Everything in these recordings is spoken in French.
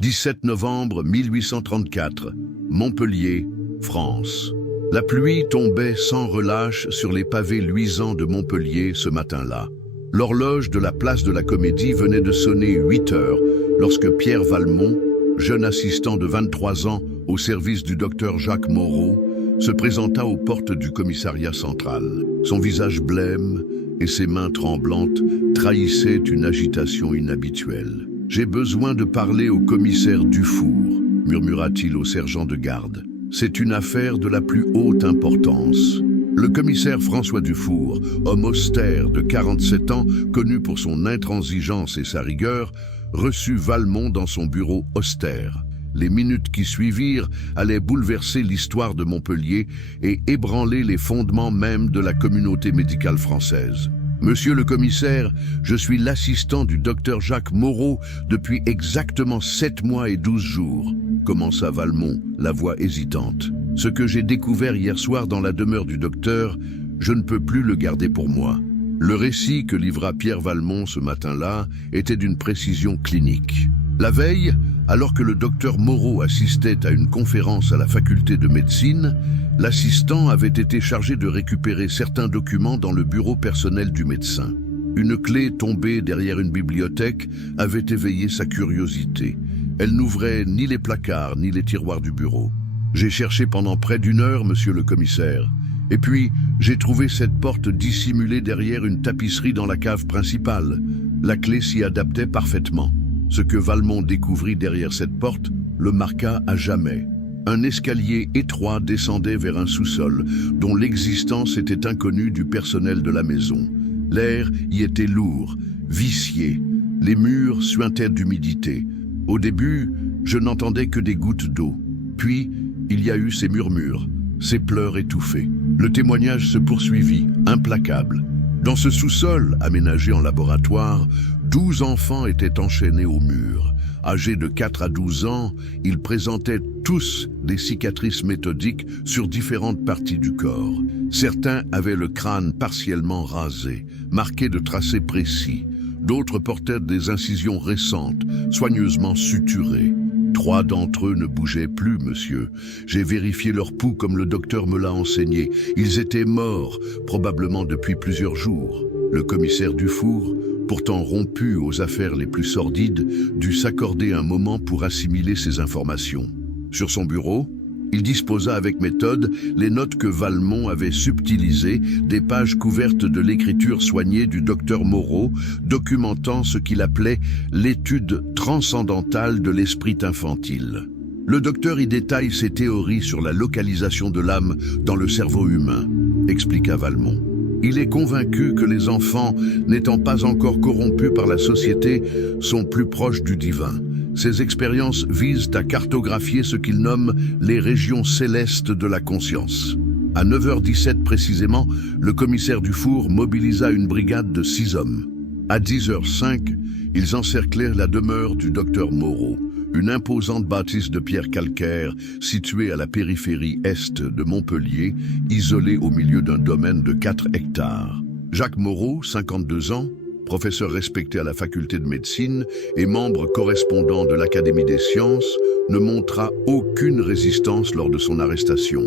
17 novembre 1834, Montpellier, France. La pluie tombait sans relâche sur les pavés luisants de Montpellier ce matin-là. L'horloge de la place de la Comédie venait de sonner 8 heures lorsque Pierre Valmont, jeune assistant de 23 ans au service du docteur Jacques Moreau, se présenta aux portes du commissariat central. Son visage blême et ses mains tremblantes trahissaient une agitation inhabituelle. « J'ai besoin de parler au commissaire Dufour », murmura-t-il au sergent de garde. « C'est une affaire de la plus haute importance. » Le commissaire François Dufour, homme austère de 47 ans, connu pour son intransigeance et sa rigueur, reçut Valmont dans son bureau austère. Les minutes qui suivirent allaient bouleverser l'histoire de Montpellier et ébranler les fondements même de la communauté médicale française. « Monsieur le commissaire, je suis l'assistant du docteur Jacques Moreau depuis exactement 7 mois et 12 jours, commença Valmont, la voix hésitante. Ce que j'ai découvert hier soir dans la demeure du docteur, je ne peux plus le garder pour moi. Le récit que livra Pierre Valmont ce matin-là était d'une précision clinique. La veille, alors que le docteur Moreau assistait à une conférence à la faculté de médecine, l'assistant avait été chargé de récupérer certains documents dans le bureau personnel du médecin. Une clé tombée derrière une bibliothèque avait éveillé sa curiosité. Elle n'ouvrait ni les placards ni les tiroirs du bureau. « J'ai cherché pendant près d'1 heure, monsieur le commissaire. Et puis, j'ai trouvé cette porte dissimulée derrière une tapisserie dans la cave principale. La clé s'y adaptait parfaitement. Ce que Valmont découvrit derrière cette porte le marqua à jamais. Un escalier étroit descendait vers un sous-sol, dont l'existence était inconnue du personnel de la maison. L'air y était lourd, vicié. Les murs suintaient d'humidité. Au début, je n'entendais que des gouttes d'eau. Puis, il y a eu ces murmures, ces pleurs étouffés. Le témoignage se poursuivit, implacable. Dans ce sous-sol, aménagé en laboratoire, 12 enfants étaient enchaînés au mur. Âgés de 4 à 12 ans, ils présentaient tous des cicatrices méthodiques sur différentes parties du corps. Certains avaient le crâne partiellement rasé, marqué de tracés précis. D'autres portaient des incisions récentes, soigneusement suturées. 3 d'entre eux ne bougeaient plus, monsieur. J'ai vérifié leur pouls comme le docteur me l'a enseigné. Ils étaient morts, probablement depuis plusieurs jours. Le commissaire Dufour, pourtant rompu aux affaires les plus sordides, dut s'accorder un moment pour assimiler ces informations. Sur son bureau, il disposa avec méthode les notes que Valmont avait subtilisées, des pages couvertes de l'écriture soignée du docteur Moreau, documentant ce qu'il appelait l'étude transcendantale de l'esprit infantile. Le docteur y détaille ses théories sur la localisation de l'âme dans le cerveau humain, expliqua Valmont. Il est convaincu que les enfants, n'étant pas encore corrompus par la société, sont plus proches du divin. Ces expériences visent à cartographier ce qu'il nomme les régions célestes de la conscience. À 9h17 précisément, le commissaire Dufour mobilisa une brigade de 6 hommes. À 10h05, ils encerclèrent la demeure du docteur Moreau, une imposante bâtisse de pierre calcaire située à la périphérie est de Montpellier, isolée au milieu d'un domaine de 4 hectares. Jacques Moreau, 52 ans, professeur respecté à la faculté de médecine et membre correspondant de l'Académie des sciences, ne montra aucune résistance lors de son arrestation.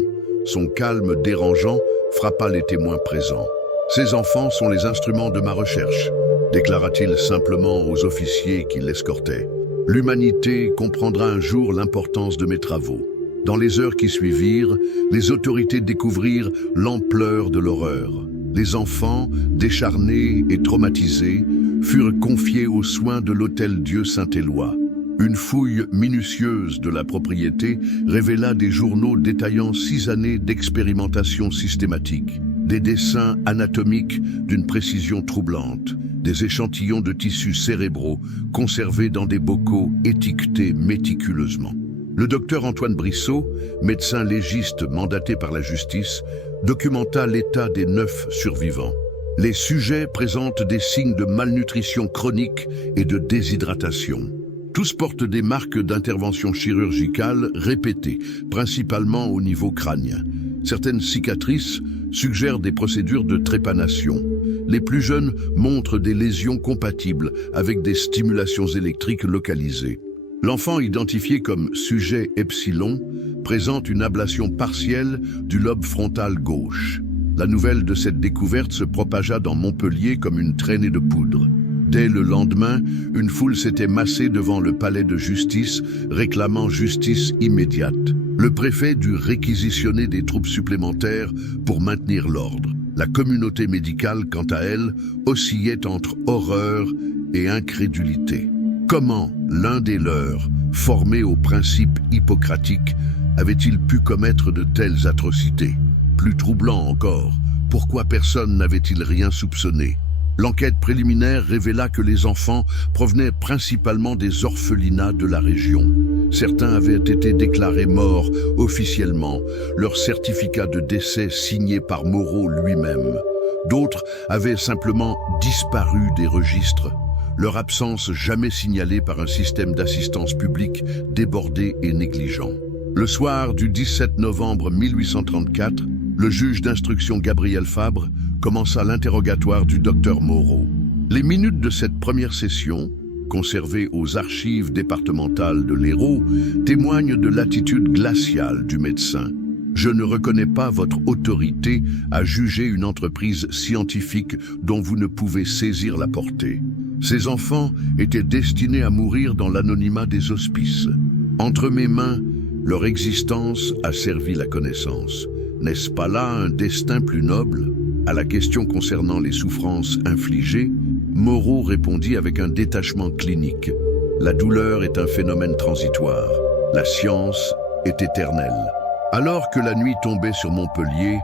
Son calme dérangeant frappa les témoins présents. « Ces enfants sont les instruments de ma recherche », déclara-t-il simplement aux officiers qui l'escortaient. « L'humanité comprendra un jour l'importance de mes travaux. » Dans les heures qui suivirent, les autorités découvrirent l'ampleur de l'horreur. Les enfants, décharnés et traumatisés, furent confiés aux soins de l'Hôtel-Dieu Saint-Éloi. Une fouille minutieuse de la propriété révéla des journaux détaillant 6 années d'expérimentation systématique, des dessins anatomiques d'une précision troublante, des échantillons de tissus cérébraux conservés dans des bocaux étiquetés méticuleusement. Le docteur Antoine Brissot, médecin légiste mandaté par la justice, documenta l'état des 9 survivants. Les sujets présentent des signes de malnutrition chronique et de déshydratation. Tous portent des marques d'intervention chirurgicale répétées, principalement au niveau crânien. Certaines cicatrices suggèrent des procédures de trépanation. Les plus jeunes montrent des lésions compatibles avec des stimulations électriques localisées. L'enfant identifié comme sujet epsilon présente une ablation partielle du lobe frontal gauche. La nouvelle de cette découverte se propagea dans Montpellier comme une traînée de poudre. Dès le lendemain, une foule s'était massée devant le palais de justice, réclamant justice immédiate. Le préfet dut réquisitionner des troupes supplémentaires pour maintenir l'ordre. La communauté médicale, quant à elle, oscillait entre horreur et incrédulité. Comment l'un des leurs, formé aux principes hippocratiques, avait-il pu commettre de telles atrocités? Plus troublant encore, pourquoi personne n'avait-il rien soupçonné? L'enquête préliminaire révéla que les enfants provenaient principalement des orphelinats de la région. Certains avaient été déclarés morts officiellement, leur certificat de décès signé par Moreau lui-même. D'autres avaient simplement disparu des registres, leur absence jamais signalée par un système d'assistance publique débordé et négligent. Le soir du 17 novembre 1834, le juge d'instruction Gabriel Fabre commença l'interrogatoire du docteur Moreau. Les minutes de cette première session, conservées aux archives départementales de l'Hérault, témoignent de l'attitude glaciale du médecin. Je ne reconnais pas votre autorité à juger une entreprise scientifique dont vous ne pouvez saisir la portée. Ces enfants étaient destinés à mourir dans l'anonymat des hospices. Entre mes mains, leur existence a servi la connaissance. N'est-ce pas là un destin plus noble? À la question concernant les souffrances infligées, Moreau répondit avec un détachement clinique. La douleur est un phénomène transitoire. La science est éternelle. Alors que la nuit tombait sur Montpellier,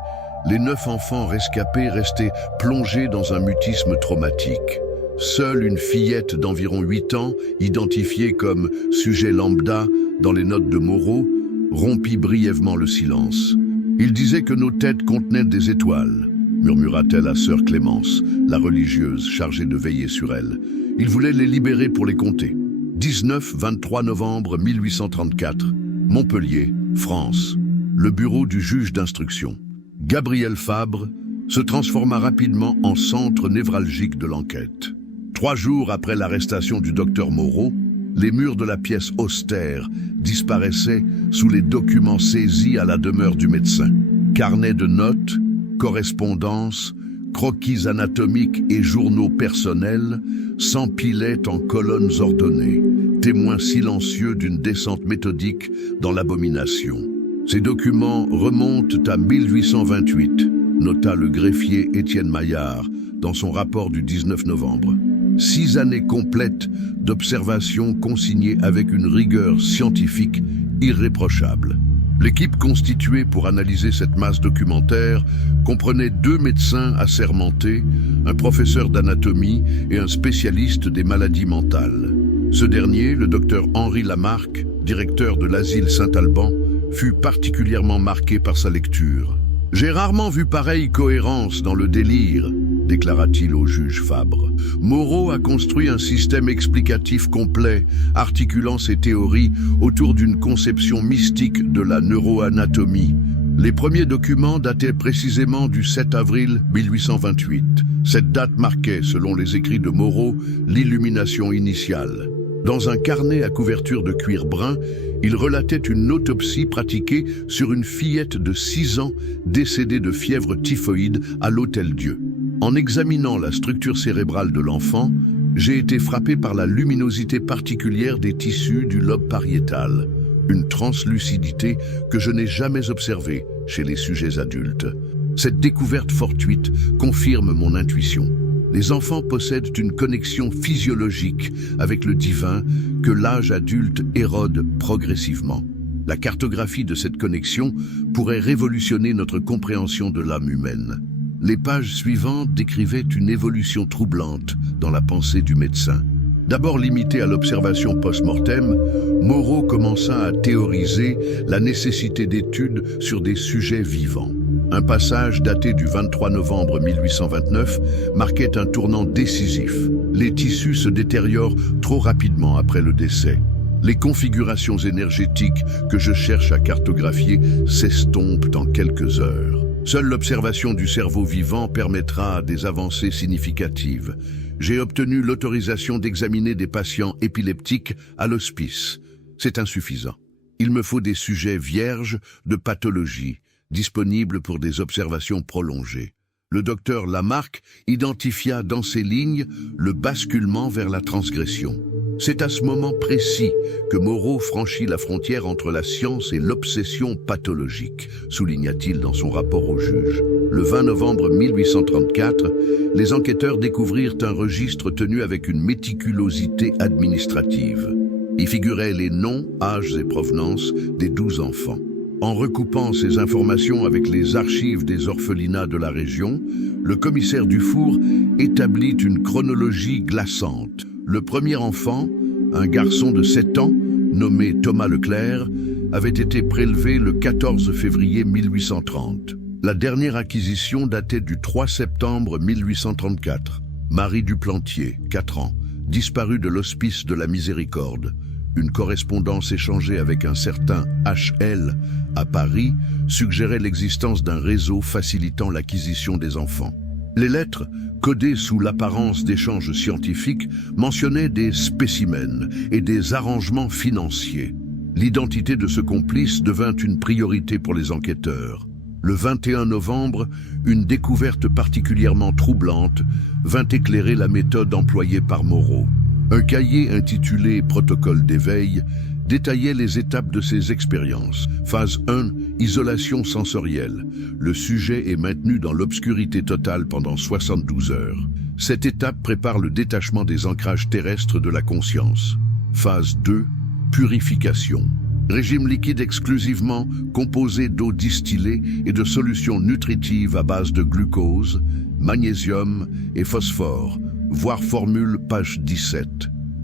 les 9 enfants rescapés restaient plongés dans un mutisme traumatique. Seule une fillette d'environ 8 ans, identifiée comme sujet lambda dans les notes de Moreau, rompit brièvement le silence. Il disait que nos têtes contenaient des étoiles, murmura-t-elle à sœur Clémence, la religieuse chargée de veiller sur elle. Il voulait les libérer pour les compter. 19-23 novembre 1834, Montpellier, France. Le bureau du juge d'instruction. Gabriel Fabre se transforma rapidement en centre névralgique de l'enquête. 3 jours après l'arrestation du docteur Moreau, les murs de la pièce austère disparaissaient sous les documents saisis à la demeure du médecin. Carnets de notes, correspondances, croquis anatomiques et journaux personnels s'empilaient en colonnes ordonnées, témoins silencieux d'une descente méthodique dans l'abomination. Ces documents remontent à 1828, nota le greffier Étienne Maillard dans son rapport du 19 novembre. 6 années complètes d'observations consignées avec une rigueur scientifique irréprochable. L'équipe constituée pour analyser cette masse documentaire comprenait 2 médecins assermentés, un professeur d'anatomie et un spécialiste des maladies mentales. Ce dernier, le docteur Henri Lamarque, directeur de l'asile Saint-Alban, fut particulièrement marqué par sa lecture. « J'ai rarement vu pareille cohérence dans le délire », déclara-t-il au juge Fabre. Moreau a construit un système explicatif complet, articulant ses théories autour d'une conception mystique de la neuroanatomie. Les premiers documents dataient précisément du 7 avril 1828. Cette date marquait, selon les écrits de Moreau, l'illumination initiale. Dans un carnet à couverture de cuir brun, il relatait une autopsie pratiquée sur une fillette de 6 ans décédée de fièvre typhoïde à l'Hôtel-Dieu. En examinant la structure cérébrale de l'enfant, j'ai été frappé par la luminosité particulière des tissus du lobe pariétal, une translucidité que je n'ai jamais observée chez les sujets adultes. Cette découverte fortuite confirme mon intuition. Les enfants possèdent une connexion physiologique avec le divin que l'âge adulte érode progressivement. La cartographie de cette connexion pourrait révolutionner notre compréhension de l'âme humaine. Les pages suivantes décrivaient une évolution troublante dans la pensée du médecin. D'abord limité à l'observation post-mortem, Moreau commença à théoriser la nécessité d'études sur des sujets vivants. Un passage daté du 23 novembre 1829 marquait un tournant décisif. Les tissus se détériorent trop rapidement après le décès. Les configurations énergétiques que je cherche à cartographier s'estompent en quelques heures. Seule l'observation du cerveau vivant permettra des avancées significatives. J'ai obtenu l'autorisation d'examiner des patients épileptiques à l'hospice. C'est insuffisant. Il me faut des sujets vierges de pathologie, disponibles pour des observations prolongées. Le docteur Lamarck identifia dans ces lignes le basculement vers la transgression. C'est à ce moment précis que Moreau franchit la frontière entre la science et l'obsession pathologique, souligna-t-il dans son rapport au juge. Le 20 novembre 1834, les enquêteurs découvrirent un registre tenu avec une méticulosité administrative. Y figuraient les noms, âges et provenances des 12 enfants. En recoupant ces informations avec les archives des orphelinats de la région, le commissaire Dufour établit une chronologie glaçante. Le premier enfant, un garçon de 7 ans, nommé Thomas Leclerc, avait été prélevé le 14 février 1830. La dernière acquisition datait du 3 septembre 1834. Marie Duplantier, 4 ans, disparue de l'hospice de la Miséricorde. Une correspondance échangée avec un certain H.L. à Paris suggérait l'existence d'un réseau facilitant l'acquisition des enfants. Les lettres, codées sous l'apparence d'échanges scientifiques, mentionnaient des spécimens et des arrangements financiers. L'identité de ce complice devint une priorité pour les enquêteurs. Le 21 novembre, une découverte particulièrement troublante vint éclairer la méthode employée par Moreau. Un cahier intitulé « Protocole d'éveil » détaillait les étapes de ses expériences. Phase 1, isolation sensorielle. Le sujet est maintenu dans l'obscurité totale pendant 72 heures. Cette étape prépare le détachement des ancrages terrestres de la conscience. Phase 2, purification. Régime liquide exclusivement composé d'eau distillée et de solutions nutritives à base de glucose, magnésium et phosphore. Voir formule page 17.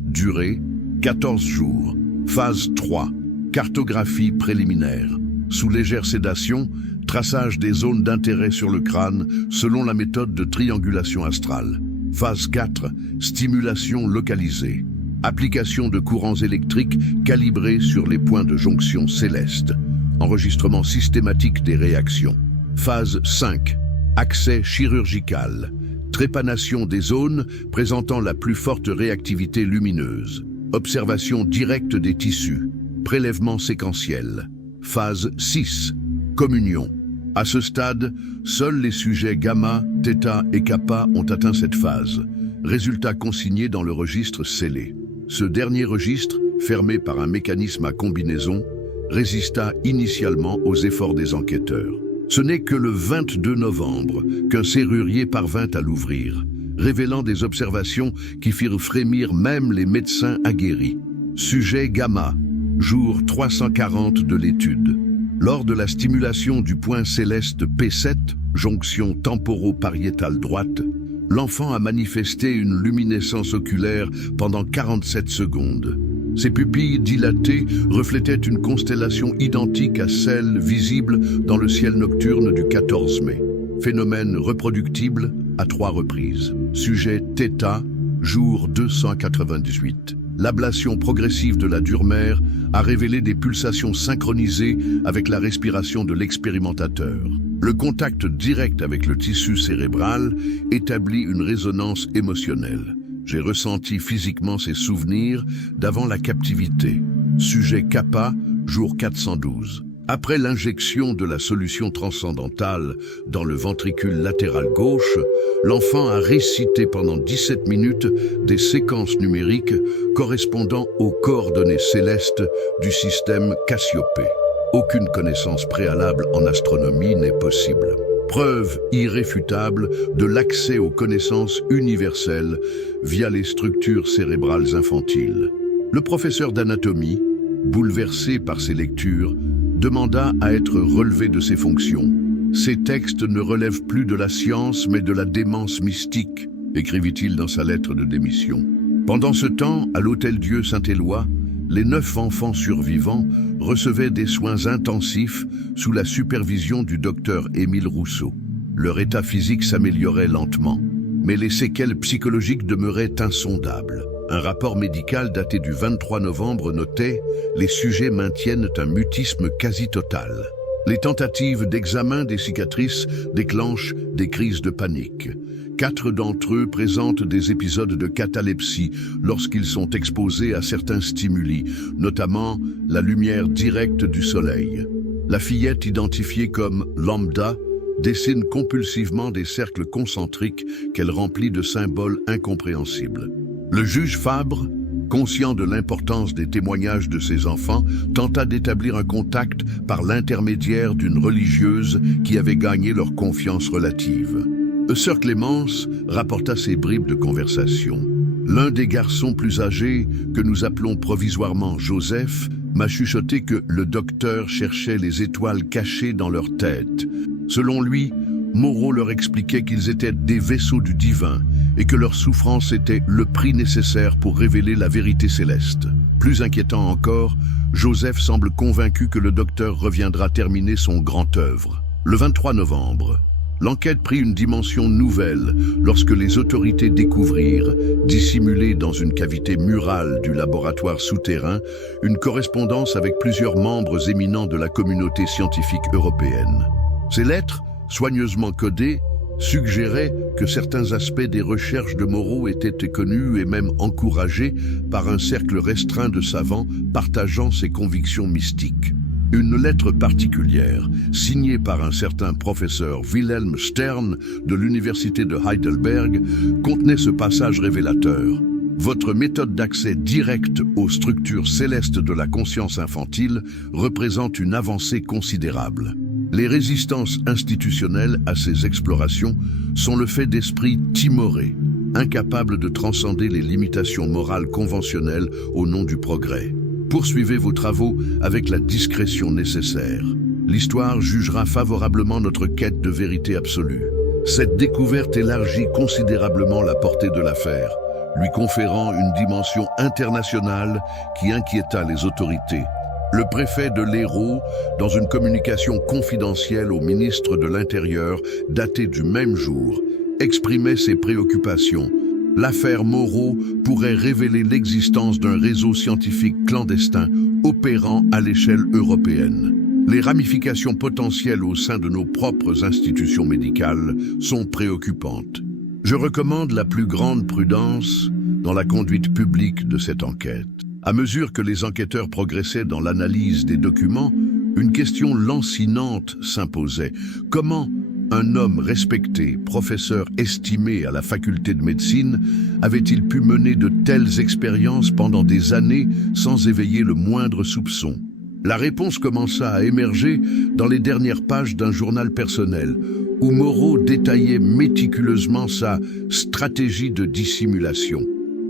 Durée 14 jours. Phase 3. Cartographie préliminaire. Sous légère sédation, traçage des zones d'intérêt sur le crâne selon la méthode de triangulation astrale. Phase 4. Stimulation localisée. Application de courants électriques calibrés sur les points de jonction célestes. Enregistrement systématique des réactions. Phase 5. Accès chirurgical. Trépanation des zones présentant la plus forte réactivité lumineuse. Observation directe des tissus. Prélèvement séquentiel. Phase 6. Communion. À ce stade, seuls les sujets gamma, θ et kappa ont atteint cette phase. Résultat consigné dans le registre scellé. Ce dernier registre, fermé par un mécanisme à combinaison, résista initialement aux efforts des enquêteurs. Ce n'est que le 22 novembre qu'un serrurier parvint à l'ouvrir, révélant des observations qui firent frémir même les médecins aguerris. Sujet gamma, jour 340 de l'étude. Lors de la stimulation du point céleste P7, jonction temporo-pariétale droite, l'enfant a manifesté une luminescence oculaire pendant 47 secondes. Ses pupilles dilatées reflétaient une constellation identique à celle visible dans le ciel nocturne du 14 mai. Phénomène reproductible à 3 reprises. Sujet θ, jour 298. L'ablation progressive de la dure-mère a révélé des pulsations synchronisées avec la respiration de l'expérimentateur. Le contact direct avec le tissu cérébral établit une résonance émotionnelle. J'ai ressenti physiquement ces souvenirs d'avant la captivité. Sujet kappa, jour 412. Après l'injection de la solution transcendantale dans le ventricule latéral gauche, l'enfant a récité pendant 17 minutes des séquences numériques correspondant aux coordonnées célestes du système Cassiopée. Aucune connaissance préalable en astronomie n'est possible. Preuve irréfutable de l'accès aux connaissances universelles via les structures cérébrales infantiles. Le professeur d'anatomie, bouleversé par ces lectures, demanda à être relevé de ses fonctions. Ces textes ne relèvent plus de la science mais de la démence mystique, écrivit-il dans sa lettre de démission. Pendant ce temps, à l'Hôtel-Dieu Saint-Éloi, les 9 enfants survivants recevaient des soins intensifs sous la supervision du docteur Émile Rousseau. Leur état physique s'améliorait lentement, mais les séquelles psychologiques demeuraient insondables. Un rapport médical daté du 23 novembre notait « Les sujets maintiennent un mutisme quasi total ». Les tentatives d'examen des cicatrices déclenchent des crises de panique. 4 d'entre eux présentent des épisodes de catalepsie lorsqu'ils sont exposés à certains stimuli, notamment la lumière directe du soleil. La fillette, identifiée comme lambda, dessine compulsivement des cercles concentriques qu'elle remplit de symboles incompréhensibles. Le juge Fabre, conscient de l'importance des témoignages de ses enfants, tenta d'établir un contact par l'intermédiaire d'une religieuse qui avait gagné leur confiance relative. Sœur Clémence rapporta ces bribes de conversation. L'un des garçons plus âgés, que nous appelons provisoirement Joseph, m'a chuchoté que le docteur cherchait les étoiles cachées dans leur tête. Selon lui, Moreau leur expliquait qu'ils étaient des vaisseaux du divin et que leur souffrance était le prix nécessaire pour révéler la vérité céleste. Plus inquiétant encore, Joseph semble convaincu que le docteur reviendra terminer son grand œuvre. Le 23 novembre, l'enquête prit une dimension nouvelle lorsque les autorités découvrirent, dissimulée dans une cavité murale du laboratoire souterrain, une correspondance avec plusieurs membres éminents de la communauté scientifique européenne. Ces lettres, soigneusement codées, suggéraient que certains aspects des recherches de Moreau étaient connus et même encouragés par un cercle restreint de savants partageant ses convictions mystiques. Une lettre particulière, signée par un certain professeur Wilhelm Stern de l'université de Heidelberg, contenait ce passage révélateur. Votre méthode d'accès direct aux structures célestes de la conscience infantile représente une avancée considérable. Les résistances institutionnelles à ces explorations sont le fait d'esprits timorés, incapables de transcender les limitations morales conventionnelles au nom du progrès. Poursuivez vos travaux avec la discrétion nécessaire. L'histoire jugera favorablement notre quête de vérité absolue. Cette découverte élargit considérablement la portée de l'affaire, lui conférant une dimension internationale qui inquiéta les autorités. Le préfet de l'Hérault, dans une communication confidentielle au ministre de l'Intérieur datée du même jour, exprimait ses préoccupations. L'affaire Moreau pourrait révéler l'existence d'un réseau scientifique clandestin opérant à l'échelle européenne. Les ramifications potentielles au sein de nos propres institutions médicales sont préoccupantes. Je recommande la plus grande prudence dans la conduite publique de cette enquête. À mesure que les enquêteurs progressaient dans l'analyse des documents, une question lancinante s'imposait. Comment un homme respecté, professeur estimé à la faculté de médecine, avait-il pu mener de telles expériences pendant des années sans éveiller le moindre soupçon? La réponse commença à émerger dans les dernières pages d'un journal personnel, où Moreau détaillait méticuleusement sa stratégie de dissimulation.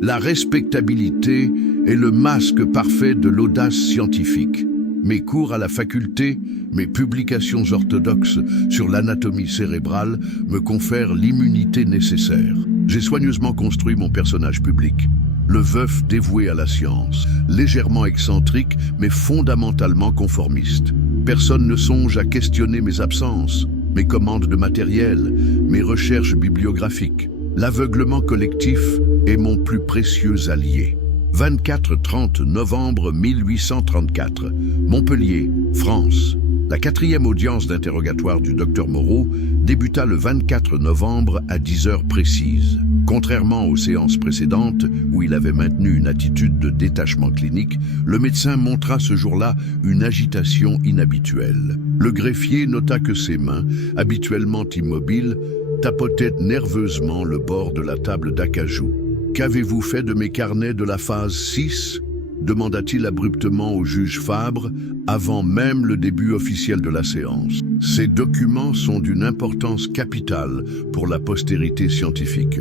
La respectabilité est le masque parfait de l'audace scientifique. Mes cours à la faculté, mes publications orthodoxes sur l'anatomie cérébrale me confèrent l'immunité nécessaire. J'ai soigneusement construit mon personnage public. Le veuf dévoué à la science, légèrement excentrique mais fondamentalement conformiste. Personne ne songe à questionner mes absences, mes commandes de matériel, mes recherches bibliographiques. L'aveuglement collectif est mon plus précieux allié. 24-30 novembre 1834, Montpellier, France. La 4e audience d'interrogatoire du docteur Moreau débuta le 24 novembre à 10 heures précises. Contrairement aux séances précédentes, où il avait maintenu une attitude de détachement clinique, le médecin montra ce jour-là une agitation inhabituelle. Le greffier nota que ses mains, habituellement immobiles, tapotaient nerveusement le bord de la table d'acajou. « Qu'avez-vous fait de mes carnets de la phase 6 ?» demanda-t-il abruptement au juge Fabre, avant même le début officiel de la séance. Ces documents sont d'une importance capitale pour la postérité scientifique.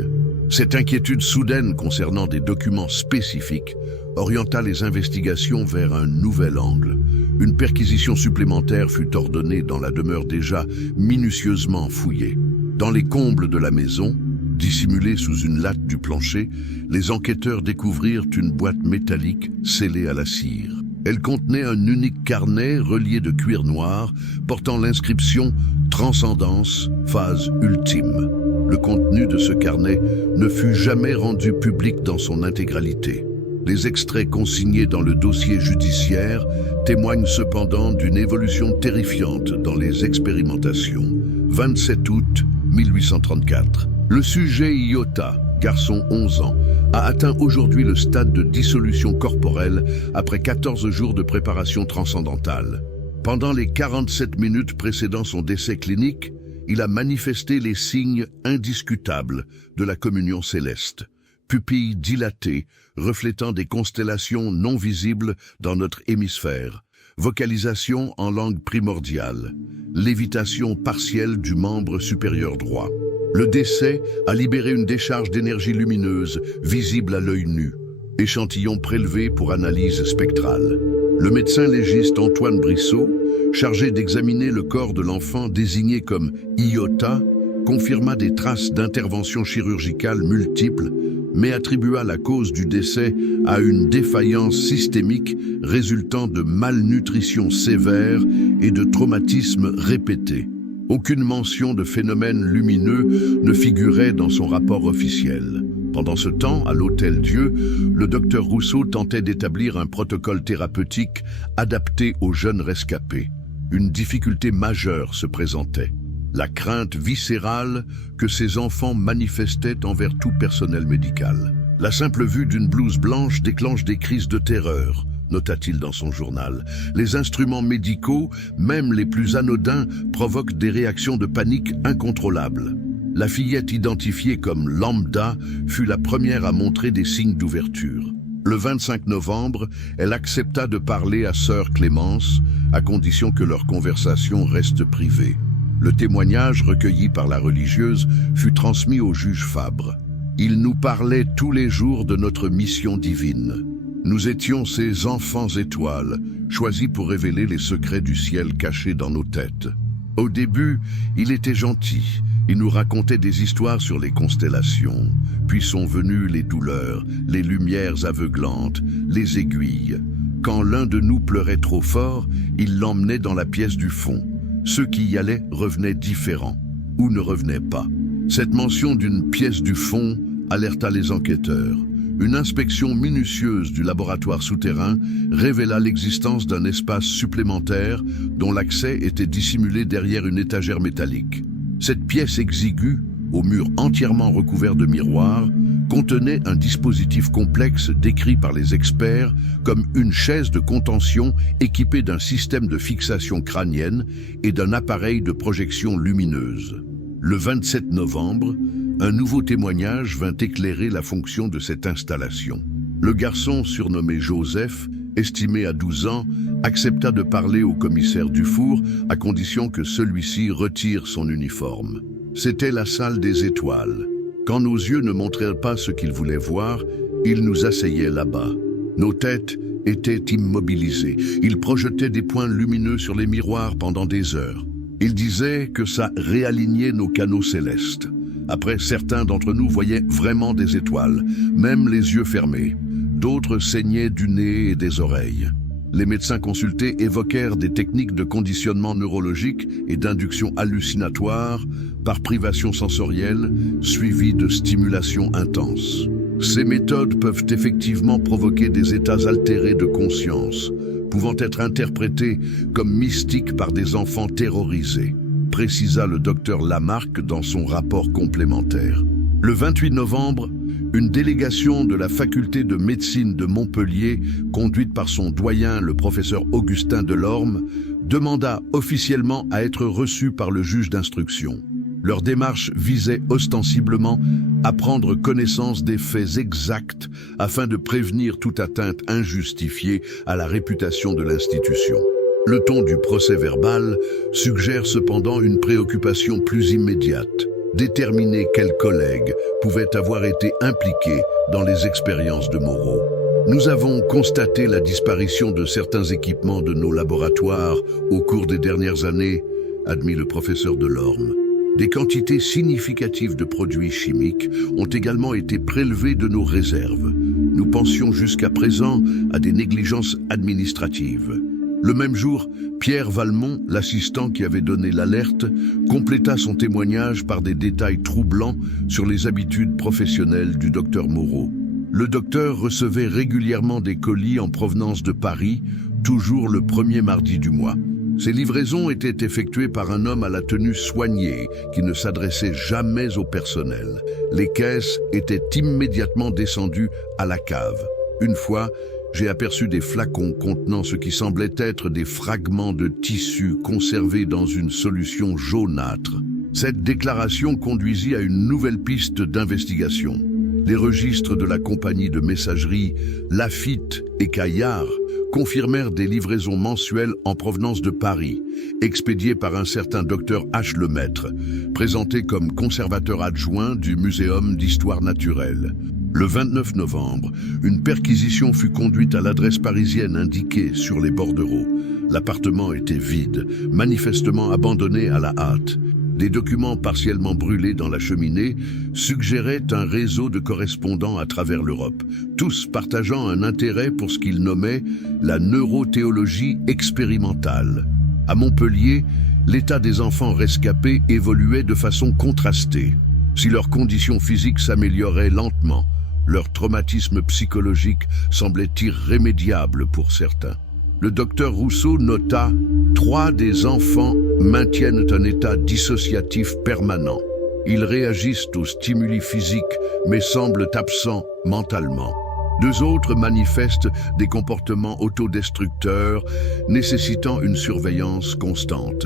Cette inquiétude soudaine concernant des documents spécifiques orienta les investigations vers un nouvel angle. Une perquisition supplémentaire fut ordonnée dans la demeure déjà minutieusement fouillée. Dans les combles de la maison, dissimulée sous une latte du plancher, les enquêteurs découvrirent une boîte métallique scellée à la cire. Elle contenait un unique carnet relié de cuir noir, portant l'inscription « Transcendance, phase ultime ». Le contenu de ce carnet ne fut jamais rendu public dans son intégralité. Les extraits consignés dans le dossier judiciaire témoignent cependant d'une évolution terrifiante dans les expérimentations. 27 août 1834. Le sujet Iota, garçon 11 ans, a atteint aujourd'hui le stade de dissolution corporelle après 14 jours de préparation transcendantale. Pendant les 47 minutes précédant son décès clinique, il a manifesté les signes indiscutables de la communion céleste. Pupilles dilatées, reflétant des constellations non visibles dans notre hémisphère. Vocalisation en langue primordiale. Lévitation partielle du membre supérieur droit. Le décès a libéré une décharge d'énergie lumineuse, visible à l'œil nu. Échantillon prélevé pour analyse spectrale. Le médecin légiste Antoine Brissot, chargé d'examiner le corps de l'enfant désigné comme Iota, confirma des traces d'interventions chirurgicales multiples, mais attribua la cause du décès à une défaillance systémique résultant de malnutrition sévère et de traumatismes répétés. Aucune mention de phénomènes lumineux ne figurait dans son rapport officiel. Pendant ce temps, à l'Hôtel Dieu, le docteur Rousseau tentait d'établir un protocole thérapeutique adapté aux jeunes rescapés. Une difficulté majeure se présentait. La crainte viscérale que ces enfants manifestaient envers tout personnel médical. La simple vue d'une blouse blanche déclenche des crises de terreur, nota-t-il dans son journal. Les instruments médicaux, même les plus anodins, provoquent des réactions de panique incontrôlables. La fillette identifiée comme Lambda fut la première à montrer des signes d'ouverture. Le 25 novembre, elle accepta de parler à sœur Clémence, à condition que leur conversation reste privée. Le témoignage recueilli par la religieuse fut transmis au juge Fabre. Il nous parlait tous les jours de notre mission divine. Nous étions ces enfants étoiles, choisis pour révéler les secrets du ciel cachés dans nos têtes. Au début, il était gentil. Il nous racontait des histoires sur les constellations. Puis sont venues les douleurs, les lumières aveuglantes, les aiguilles. Quand l'un de nous pleurait trop fort, il l'emmenait dans la pièce du fond. Ceux qui y allaient revenaient différents, ou ne revenaient pas. Cette mention d'une pièce du fond alerta les enquêteurs. Une inspection minutieuse du laboratoire souterrain révéla l'existence d'un espace supplémentaire dont l'accès était dissimulé derrière une étagère métallique. Cette pièce exiguë, au mur entièrement recouvert de miroirs, contenait un dispositif complexe décrit par les experts comme une chaise de contention équipée d'un système de fixation crânienne et d'un appareil de projection lumineuse. Le 27 novembre, un nouveau témoignage vint éclairer la fonction de cette installation. Le garçon, surnommé Joseph, estimé à 12 ans, accepta de parler au commissaire Dufour à condition que celui-ci retire son uniforme. C'était la salle des étoiles. Quand nos yeux ne montrèrent pas ce qu'ils voulaient voir, ils nous asseyaient là-bas. Nos têtes étaient immobilisées. Ils projetaient des points lumineux sur les miroirs pendant des heures. Ils disaient que ça réalignait nos canaux célestes. Après, certains d'entre nous voyaient vraiment des étoiles, même les yeux fermés. D'autres saignaient du nez et des oreilles. Les médecins consultés évoquèrent des techniques de conditionnement neurologique et d'induction hallucinatoire par privation sensorielle, suivies de stimulation intense. Ces méthodes peuvent effectivement provoquer des états altérés de conscience, pouvant être interprétés comme mystiques par des enfants terrorisés, précisa le docteur Lamarck dans son rapport complémentaire. Le 28 novembre, une délégation de la faculté de médecine de Montpellier, conduite par son doyen, le professeur Augustin Delorme, demanda officiellement à être reçue par le juge d'instruction. Leur démarche visait ostensiblement à prendre connaissance des faits exacts afin de prévenir toute atteinte injustifiée à la réputation de l'institution. Le ton du procès-verbal suggère cependant une préoccupation plus immédiate. Déterminer quels collègues pouvaient avoir été impliqués dans les expériences de Moreau. Nous avons constaté la disparition de certains équipements de nos laboratoires au cours des dernières années, admit le professeur Delorme. Des quantités significatives de produits chimiques ont également été prélevées de nos réserves. Nous pensions jusqu'à présent à des négligences administratives. Le même jour, Pierre Valmont, l'assistant qui avait donné l'alerte, compléta son témoignage par des détails troublants sur les habitudes professionnelles du docteur Moreau. Le docteur recevait régulièrement des colis en provenance de Paris, toujours le premier mardi du mois. Ces livraisons étaient effectuées par un homme à la tenue soignée qui ne s'adressait jamais au personnel. Les caisses étaient immédiatement descendues à la cave. Une fois, j'ai aperçu des flacons contenant ce qui semblait être des fragments de tissu conservés dans une solution jaunâtre. Cette déclaration conduisit à une nouvelle piste d'investigation. Les registres de la compagnie de messagerie Lafitte et Caillard confirmèrent des livraisons mensuelles en provenance de Paris, expédiées par un certain docteur H. Lemaître, présenté comme conservateur adjoint du Muséum d'histoire naturelle. Le 29 novembre, une perquisition fut conduite à l'adresse parisienne indiquée sur les bordereaux. L'appartement était vide, manifestement abandonné à la hâte. Des documents partiellement brûlés dans la cheminée suggéraient un réseau de correspondants à travers l'Europe, tous partageant un intérêt pour ce qu'ils nommaient la neurothéologie expérimentale. À Montpellier, l'état des enfants rescapés évoluait de façon contrastée. Si leurs conditions physiques s'amélioraient lentement, leur traumatisme psychologique semblait irrémédiable pour certains. Le docteur Rousseau nota « 3 des enfants maintiennent un état dissociatif permanent. Ils réagissent aux stimuli physiques mais semblent absents mentalement. 2 autres manifestent des comportements autodestructeurs nécessitant une surveillance constante.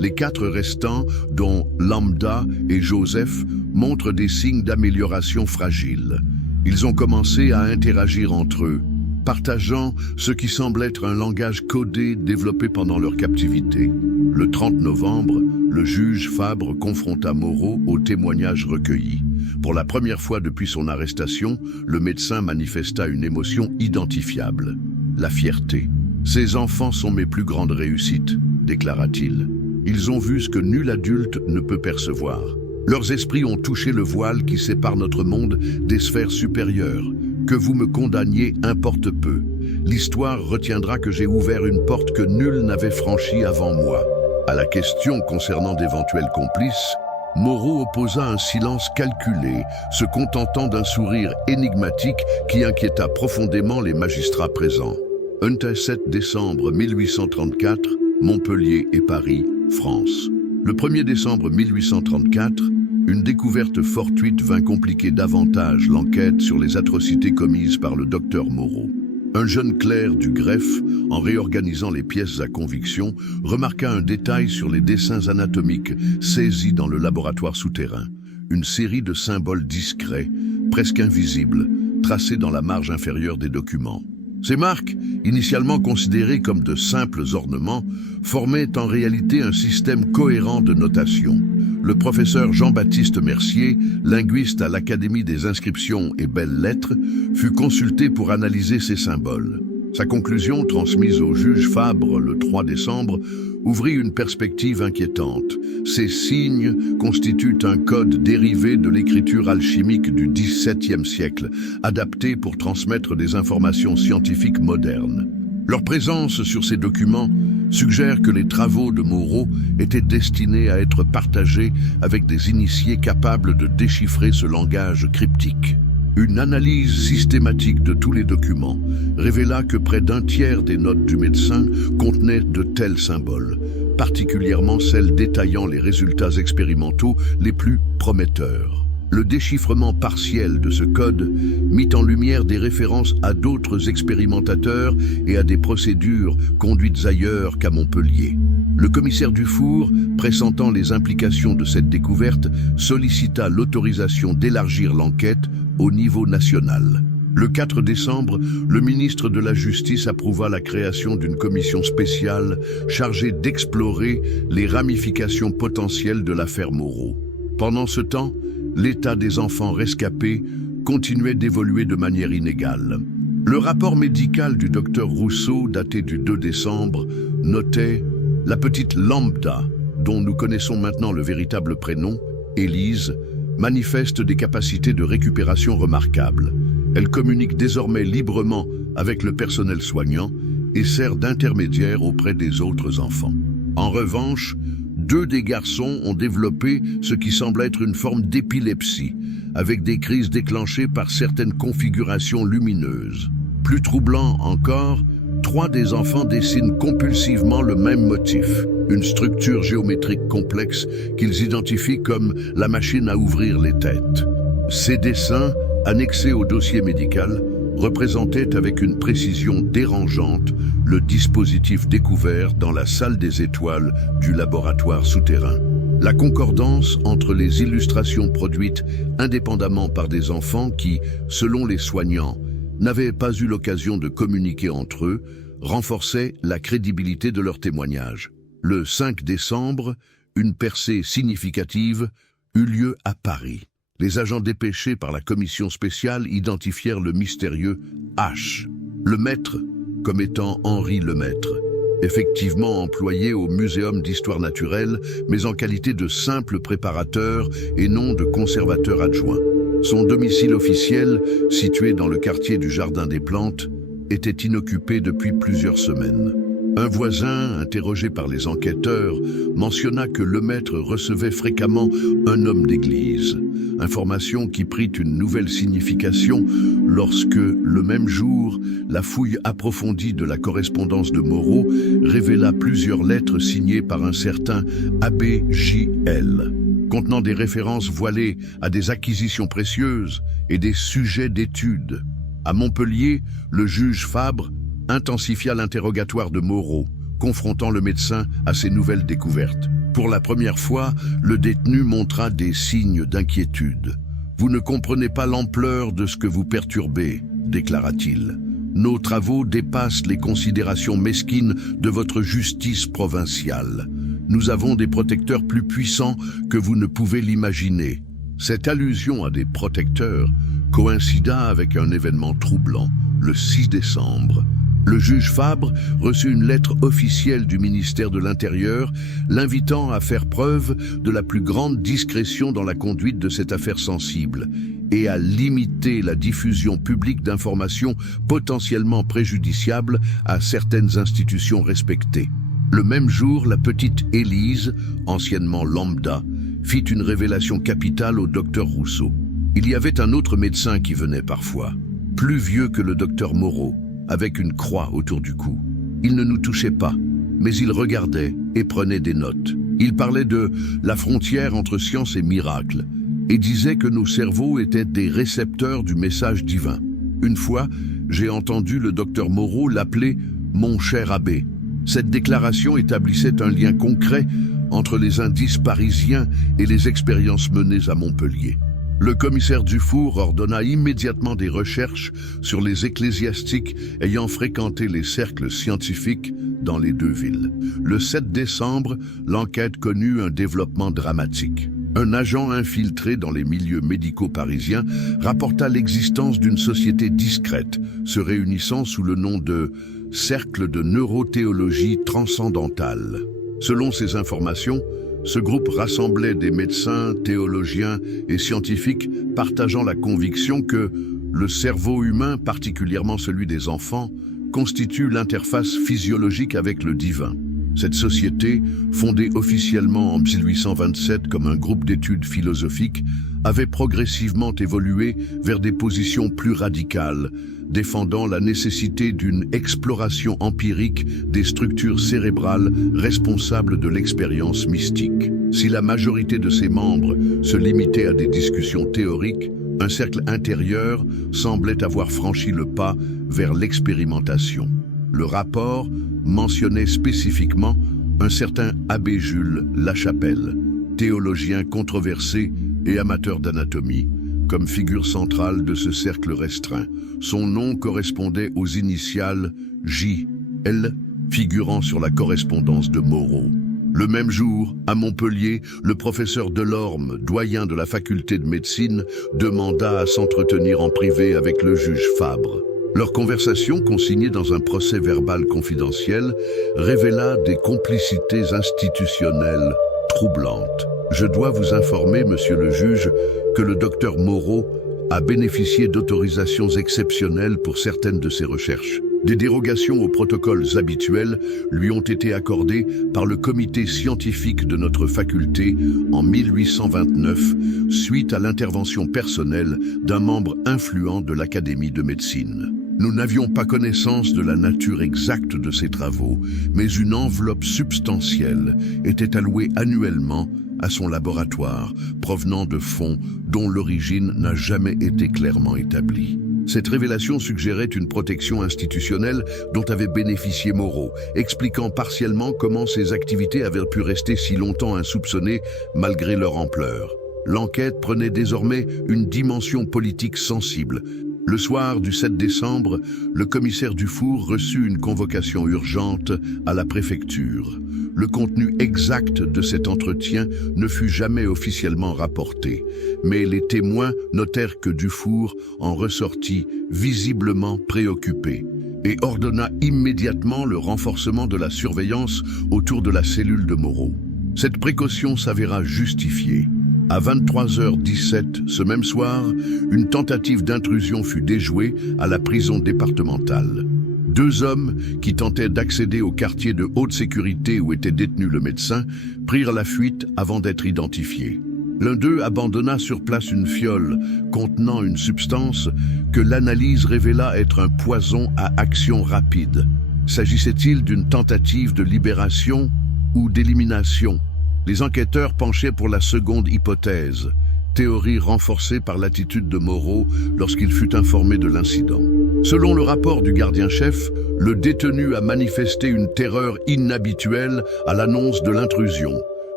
Les 4 restants, dont Lambda et Joseph, montrent des signes d'amélioration fragile. Ils ont commencé à interagir entre eux, partageant ce qui semble être un langage codé développé pendant leur captivité. Le 30 novembre, le juge Fabre confronta Moreau aux témoignages recueillis. Pour la première fois depuis son arrestation, le médecin manifesta une émotion identifiable, la fierté. « Ces enfants sont mes plus grandes réussites », déclara-t-il. Ils ont vu ce que nul adulte ne peut percevoir. Leurs esprits ont touché le voile qui sépare notre monde des sphères supérieures. Que vous me condamniez importe peu. L'histoire retiendra que j'ai ouvert une porte que nul n'avait franchie avant moi. À la question concernant d'éventuels complices, Moreau opposa un silence calculé, se contentant d'un sourire énigmatique qui inquiéta profondément les magistrats présents. 7 décembre 1834, Montpellier et Paris, France. Le 1er décembre 1834, une découverte fortuite vint compliquer davantage l'enquête sur les atrocités commises par le docteur Moreau. Un jeune clerc du greffe, en réorganisant les pièces à conviction, remarqua un détail sur les dessins anatomiques saisis dans le laboratoire souterrain. Une série de symboles discrets, presque invisibles, tracés dans la marge inférieure des documents. Ces marques, initialement considérées comme de simples ornements, formaient en réalité un système cohérent de notation. Le professeur Jean-Baptiste Mercier, linguiste à l'Académie des inscriptions et belles-lettres, fut consulté pour analyser ces symboles. Sa conclusion, transmise au juge Fabre le 3 décembre, ouvrit une perspective inquiétante. Ces signes constituent un code dérivé de l'écriture alchimique du XVIIe siècle, adapté pour transmettre des informations scientifiques modernes. Leur présence sur ces documents suggère que les travaux de Moreau étaient destinés à être partagés avec des initiés capables de déchiffrer ce langage cryptique. Une analyse systématique de tous les documents révéla que près d'un tiers des notes du médecin contenaient de tels symboles, particulièrement celles détaillant les résultats expérimentaux les plus prometteurs. Le déchiffrement partiel de ce code mit en lumière des références à d'autres expérimentateurs et à des procédures conduites ailleurs qu'à Montpellier. Le commissaire Dufour, pressentant les implications de cette découverte, sollicita l'autorisation d'élargir l'enquête au niveau national. Le 4 décembre, le ministre de la Justice approuva la création d'une commission spéciale chargée d'explorer les ramifications potentielles de l'affaire Moreau. Pendant ce temps, l'état des enfants rescapés continuait d'évoluer de manière inégale. Le rapport médical du docteur Rousseau, daté du 2 décembre, notait « La petite Lambda, dont nous connaissons maintenant le véritable prénom, Élise, manifeste des capacités de récupération remarquables. Elle communique désormais librement avec le personnel soignant et sert d'intermédiaire auprès des autres enfants. En revanche, 2 des garçons ont développé ce qui semble être une forme d'épilepsie, avec des crises déclenchées par certaines configurations lumineuses. Plus troublant encore, 3 des enfants dessinent compulsivement le même motif, une structure géométrique complexe qu'ils identifient comme la machine à ouvrir les têtes. Ces dessins, annexés au dossier médical, représentaient avec une précision dérangeante le dispositif découvert dans la salle des étoiles du laboratoire souterrain. La concordance entre les illustrations produites indépendamment par des enfants qui, selon les soignants, n'avaient pas eu l'occasion de communiquer entre eux, renforçait la crédibilité de leurs témoignages. Le 5 décembre, une percée significative eut lieu à Paris. Les agents dépêchés par la commission spéciale identifièrent le mystérieux H, le maître, comme étant Henri Lemaître, effectivement employé au Muséum d'histoire naturelle, mais en qualité de simple préparateur et non de conservateur adjoint. Son domicile officiel, situé dans le quartier du Jardin des Plantes, était inoccupé depuis plusieurs semaines. Un voisin, interrogé par les enquêteurs, mentionna que Lemaître recevait fréquemment un homme d'église, information qui prit une nouvelle signification lorsque, le même jour, la fouille approfondie de la correspondance de Moreau révéla plusieurs lettres signées par un certain Abbé J.L., contenant des références voilées à des acquisitions précieuses et des sujets d'études. À Montpellier, le juge Fabre intensifia l'interrogatoire de Moreau, confrontant le médecin à ces nouvelles découvertes. Pour la première fois, le détenu montra des signes d'inquiétude. « Vous ne comprenez pas l'ampleur de ce que vous perturbez », déclara-t-il. « Nos travaux dépassent les considérations mesquines de votre justice provinciale. Nous avons des protecteurs plus puissants que vous ne pouvez l'imaginer. » Cette allusion à des protecteurs coïncida avec un événement troublant, le 6 décembre. Le juge Fabre reçut une lettre officielle du ministère de l'Intérieur l'invitant à faire preuve de la plus grande discrétion dans la conduite de cette affaire sensible et à limiter la diffusion publique d'informations potentiellement préjudiciables à certaines institutions respectées. Le même jour, la petite Élise, anciennement Lambda, fit une révélation capitale au docteur Rousseau. Il y avait un autre médecin qui venait parfois, plus vieux que le docteur Moreau, avec une croix autour du cou. Il ne nous touchait pas, mais il regardait et prenait des notes. Il parlait de la frontière entre science et miracle et disait que nos cerveaux étaient des récepteurs du message divin. Une fois, j'ai entendu le docteur Moreau l'appeler « mon cher abbé ». Cette déclaration établissait un lien concret entre les indices parisiens et les expériences menées à Montpellier. Le commissaire Dufour ordonna immédiatement des recherches sur les ecclésiastiques ayant fréquenté les cercles scientifiques dans les deux villes. Le 7 décembre, l'enquête connut un développement dramatique. Un agent infiltré dans les milieux médicaux parisiens rapporta l'existence d'une société discrète se réunissant sous le nom de « Cercle de neurothéologie transcendantale ». Selon ces informations, ce groupe rassemblait des médecins, théologiens et scientifiques partageant la conviction que le cerveau humain, particulièrement celui des enfants, constitue l'interface physiologique avec le divin. Cette société, fondée officiellement en 1827 comme un groupe d'études philosophiques, avait progressivement évolué vers des positions plus radicales, défendant la nécessité d'une exploration empirique des structures cérébrales responsables de l'expérience mystique. Si la majorité de ses membres se limitait à des discussions théoriques, un cercle intérieur semblait avoir franchi le pas vers l'expérimentation. Le rapport mentionnait spécifiquement un certain abbé Jules Lachapelle, théologien controversé et amateur d'anatomie, comme figure centrale de ce cercle restreint. Son nom correspondait aux initiales J.L. figurant sur la correspondance de Moreau. Le même jour, à Montpellier, le professeur Delorme, doyen de la faculté de médecine, demanda à s'entretenir en privé avec le juge Fabre. Leur conversation, consignée dans un procès-verbal confidentiel, révéla des complicités institutionnelles troublantes. Je dois vous informer, monsieur le juge, que le docteur Moreau a bénéficié d'autorisations exceptionnelles pour certaines de ses recherches. Des dérogations aux protocoles habituels lui ont été accordées par le comité scientifique de notre faculté en 1829, suite à l'intervention personnelle d'un membre influent de l'Académie de médecine. Nous n'avions pas connaissance de la nature exacte de ces travaux, mais une enveloppe substantielle était allouée annuellement à son laboratoire, provenant de fonds dont l'origine n'a jamais été clairement établie. Cette révélation suggérait une protection institutionnelle dont avait bénéficié Moreau, expliquant partiellement comment ses activités avaient pu rester si longtemps insoupçonnées malgré leur ampleur. L'enquête prenait désormais une dimension politique sensible. Le soir du 7 décembre, le commissaire Dufour reçut une convocation urgente à la préfecture. Le contenu exact de cet entretien ne fut jamais officiellement rapporté, mais les témoins notèrent que Dufour en ressortit visiblement préoccupé et ordonna immédiatement le renforcement de la surveillance autour de la cellule de Moreau. Cette précaution s'avéra justifiée. À 23h17, ce même soir, une tentative d'intrusion fut déjouée à la prison départementale. 2 hommes qui tentaient d'accéder au quartier de haute sécurité où était détenu le médecin prirent la fuite avant d'être identifiés. L'un d'eux abandonna sur place une fiole contenant une substance que l'analyse révéla être un poison à action rapide. S'agissait-il d'une tentative de libération ou d'élimination? Les enquêteurs penchaient pour la seconde hypothèse, théorie renforcée par l'attitude de Moreau lorsqu'il fut informé de l'incident. Selon le rapport du gardien-chef, le détenu a manifesté une terreur inhabituelle à l'annonce de l'intrusion.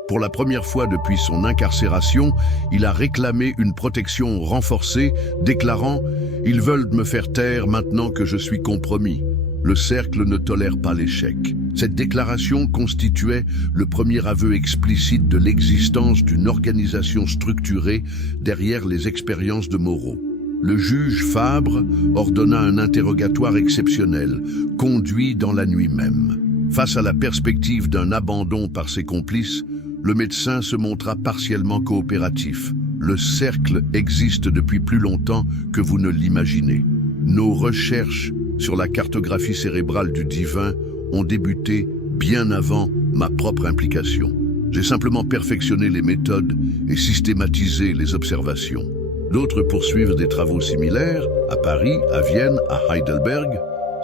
Pour la première fois depuis son incarcération, il a réclamé une protection renforcée, déclarant « Ils veulent me faire taire maintenant que je suis compromis ». Le cercle ne tolère pas l'échec. Cette déclaration constituait le premier aveu explicite de l'existence d'une organisation structurée derrière les expériences de Moreau. Le juge Fabre ordonna un interrogatoire exceptionnel, conduit dans la nuit même. Face à la perspective d'un abandon par ses complices, le médecin se montra partiellement coopératif. Le cercle existe depuis plus longtemps que vous ne l'imaginez. Nos recherches sur la cartographie cérébrale du divin ont débuté bien avant ma propre implication. J'ai simplement perfectionné les méthodes et systématisé les observations. D'autres poursuivent des travaux similaires à Paris, à Vienne, à Heidelberg.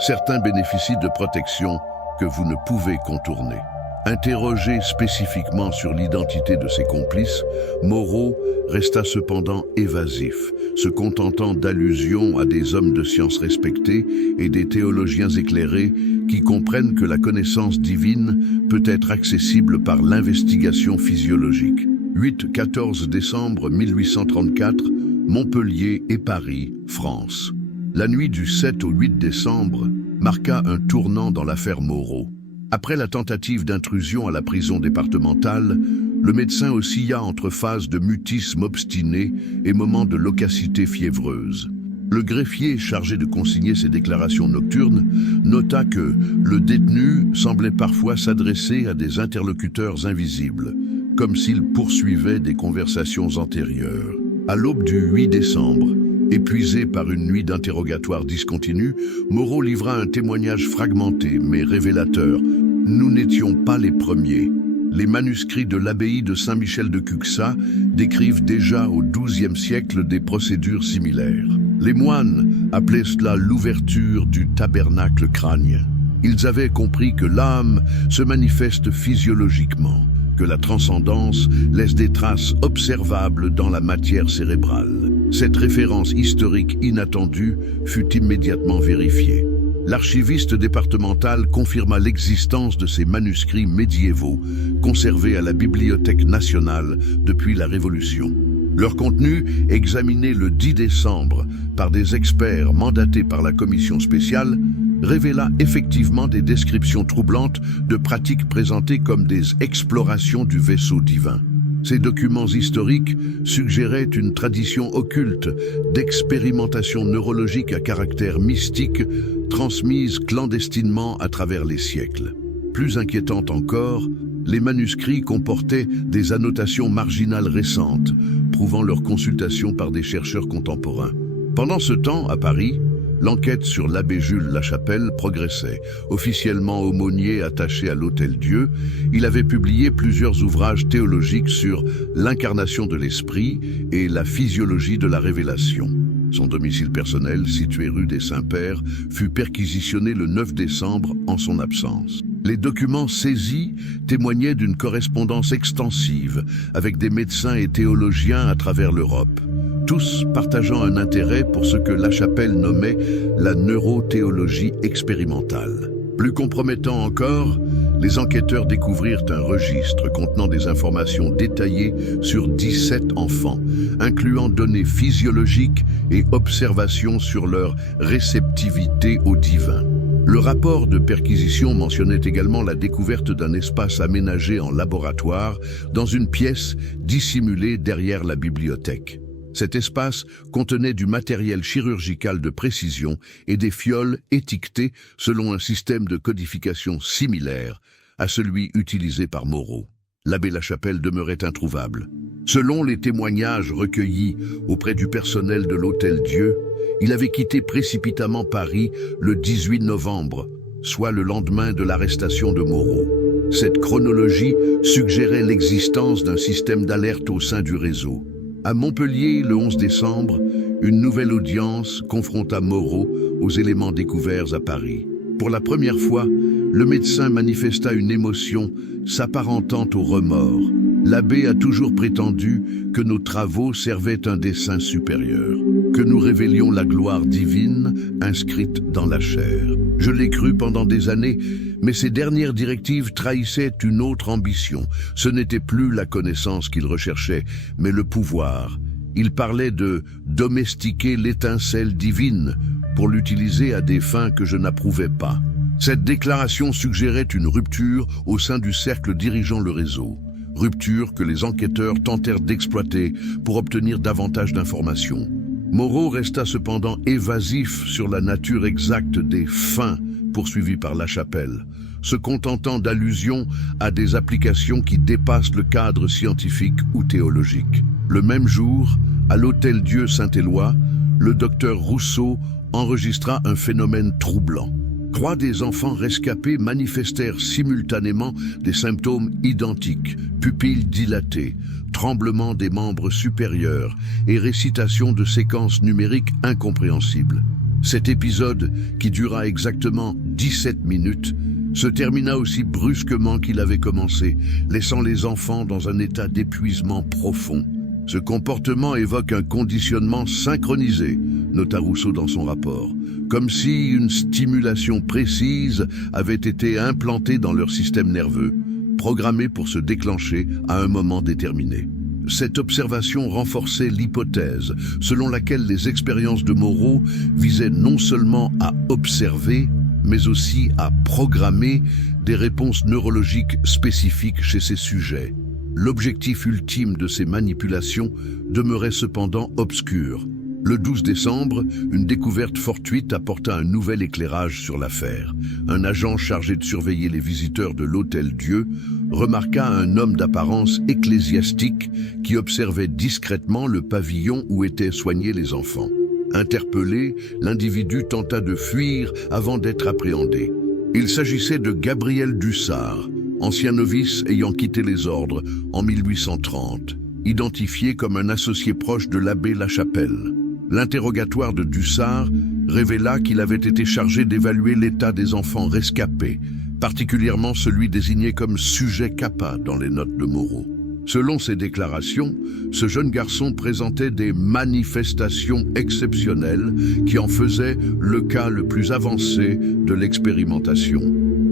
Certains bénéficient de protections que vous ne pouvez contourner. Interrogé spécifiquement sur l'identité de ses complices, Moreau resta cependant évasif, se contentant d'allusions à des hommes de science respectés et des théologiens éclairés qui comprennent que la connaissance divine peut être accessible par l'investigation physiologique. 8-14 décembre 1834, Montpellier et Paris, France. La nuit du 7 au 8 décembre marqua un tournant dans l'affaire Moreau. Après la tentative d'intrusion à la prison départementale, le médecin oscilla entre phases de mutisme obstiné et moments de loquacité fiévreuse. Le greffier chargé de consigner ses déclarations nocturnes nota que le détenu semblait parfois s'adresser à des interlocuteurs invisibles, comme s'il poursuivait des conversations antérieures. À l'aube du 8 décembre, épuisé par une nuit d'interrogatoire discontinue, Moreau livra un témoignage fragmenté mais révélateur. Nous n'étions pas les premiers. Les manuscrits de l'abbaye de Saint-Michel de Cuxa décrivent déjà au XIIe siècle des procédures similaires. Les moines appelaient cela l'ouverture du tabernacle crânien. Ils avaient compris que l'âme se manifeste physiologiquement, que la transcendance laisse des traces observables dans la matière cérébrale. Cette référence historique inattendue fut immédiatement vérifiée. L'archiviste départemental confirma l'existence de ces manuscrits médiévaux conservés à la Bibliothèque nationale depuis la Révolution. Leur contenu, examiné le 10 décembre par des experts mandatés par la commission spéciale, révéla effectivement des descriptions troublantes de pratiques présentées comme des explorations du vaisseau divin. Ces documents historiques suggéraient une tradition occulte d'expérimentation neurologique à caractère mystique transmise clandestinement à travers les siècles. Plus inquiétante encore, les manuscrits comportaient des annotations marginales récentes, prouvant leur consultation par des chercheurs contemporains. Pendant ce temps, à Paris, l'enquête sur l'abbé Jules Lachapelle progressait. Officiellement aumônier attaché à l'Hôtel-Dieu, il avait publié plusieurs ouvrages théologiques sur l'incarnation de l'esprit et la physiologie de la révélation. Son domicile personnel, situé rue des Saints-Pères, fut perquisitionné le 9 décembre en son absence. Les documents saisis témoignaient d'une correspondance extensive avec des médecins et théologiens à travers l'Europe, tous partageant un intérêt pour ce que Lachapelle nommait la neurothéologie expérimentale. Plus compromettant encore, les enquêteurs découvrirent un registre contenant des informations détaillées sur 17 enfants, incluant données physiologiques et observations sur leur réceptivité au divin. Le rapport de perquisition mentionnait également la découverte d'un espace aménagé en laboratoire dans une pièce dissimulée derrière la bibliothèque. Cet espace contenait du matériel chirurgical de précision et des fioles étiquetées selon un système de codification similaire à celui utilisé par Moreau. L'abbé Lachapelle demeurait introuvable. Selon les témoignages recueillis auprès du personnel de l'Hôtel-Dieu, il avait quitté précipitamment Paris le 18 novembre, soit le lendemain de l'arrestation de Moreau. Cette chronologie suggérait l'existence d'un système d'alerte au sein du réseau. À Montpellier, le 11 décembre, une nouvelle audience confronta Moreau aux éléments découverts à Paris. Pour la première fois, le médecin manifesta une émotion s'apparentant au remords. L'abbé a toujours prétendu que nos travaux servaient un dessein supérieur, que nous révélions la gloire divine inscrite dans la chair. Je l'ai cru pendant des années, mais ces dernières directives trahissaient une autre ambition. Ce n'était plus la connaissance qu'il recherchait, mais le pouvoir. Il parlait de domestiquer l'étincelle divine pour l'utiliser à des fins que je n'approuvais pas. Cette déclaration suggérait une rupture au sein du cercle dirigeant le réseau. Rupture que les enquêteurs tentèrent d'exploiter pour obtenir davantage d'informations. Moreau resta cependant évasif sur la nature exacte des fins poursuivies par Lachapelle, se contentant d'allusions à des applications qui dépassent le cadre scientifique ou théologique. Le même jour, à l'Hôtel-Dieu Saint-Éloi, le docteur Rousseau enregistra un phénomène troublant. 3 des enfants rescapés manifestèrent simultanément des symptômes identiques, pupilles dilatées, tremblement des membres supérieurs et récitation de séquences numériques incompréhensibles. Cet épisode, qui dura exactement 17 minutes, se termina aussi brusquement qu'il avait commencé, laissant les enfants dans un état d'épuisement profond. Ce comportement évoque un conditionnement synchronisé, nota Rousseau dans son rapport, comme si une stimulation précise avait été implantée dans leur système nerveux, programmée pour se déclencher à un moment déterminé. Cette observation renforçait l'hypothèse selon laquelle les expériences de Moreau visaient non seulement à observer, mais aussi à programmer des réponses neurologiques spécifiques chez ces sujets. L'objectif ultime de ces manipulations demeurait cependant obscur. Le 12 décembre, une découverte fortuite apporta un nouvel éclairage sur l'affaire. Un agent chargé de surveiller les visiteurs de l'Hôtel-Dieu remarqua un homme d'apparence ecclésiastique qui observait discrètement le pavillon où étaient soignés les enfants. Interpellé, l'individu tenta de fuir avant d'être appréhendé. Il s'agissait de Gabriel Dussart, ancien novice ayant quitté les ordres en 1830, identifié comme un associé proche de l'abbé Lachapelle. L'interrogatoire de Dussart révéla qu'il avait été chargé d'évaluer l'état des enfants rescapés, particulièrement celui désigné comme sujet kappa dans les notes de Moreau. Selon ses déclarations, ce jeune garçon présentait des manifestations exceptionnelles qui en faisaient le cas le plus avancé de l'expérimentation.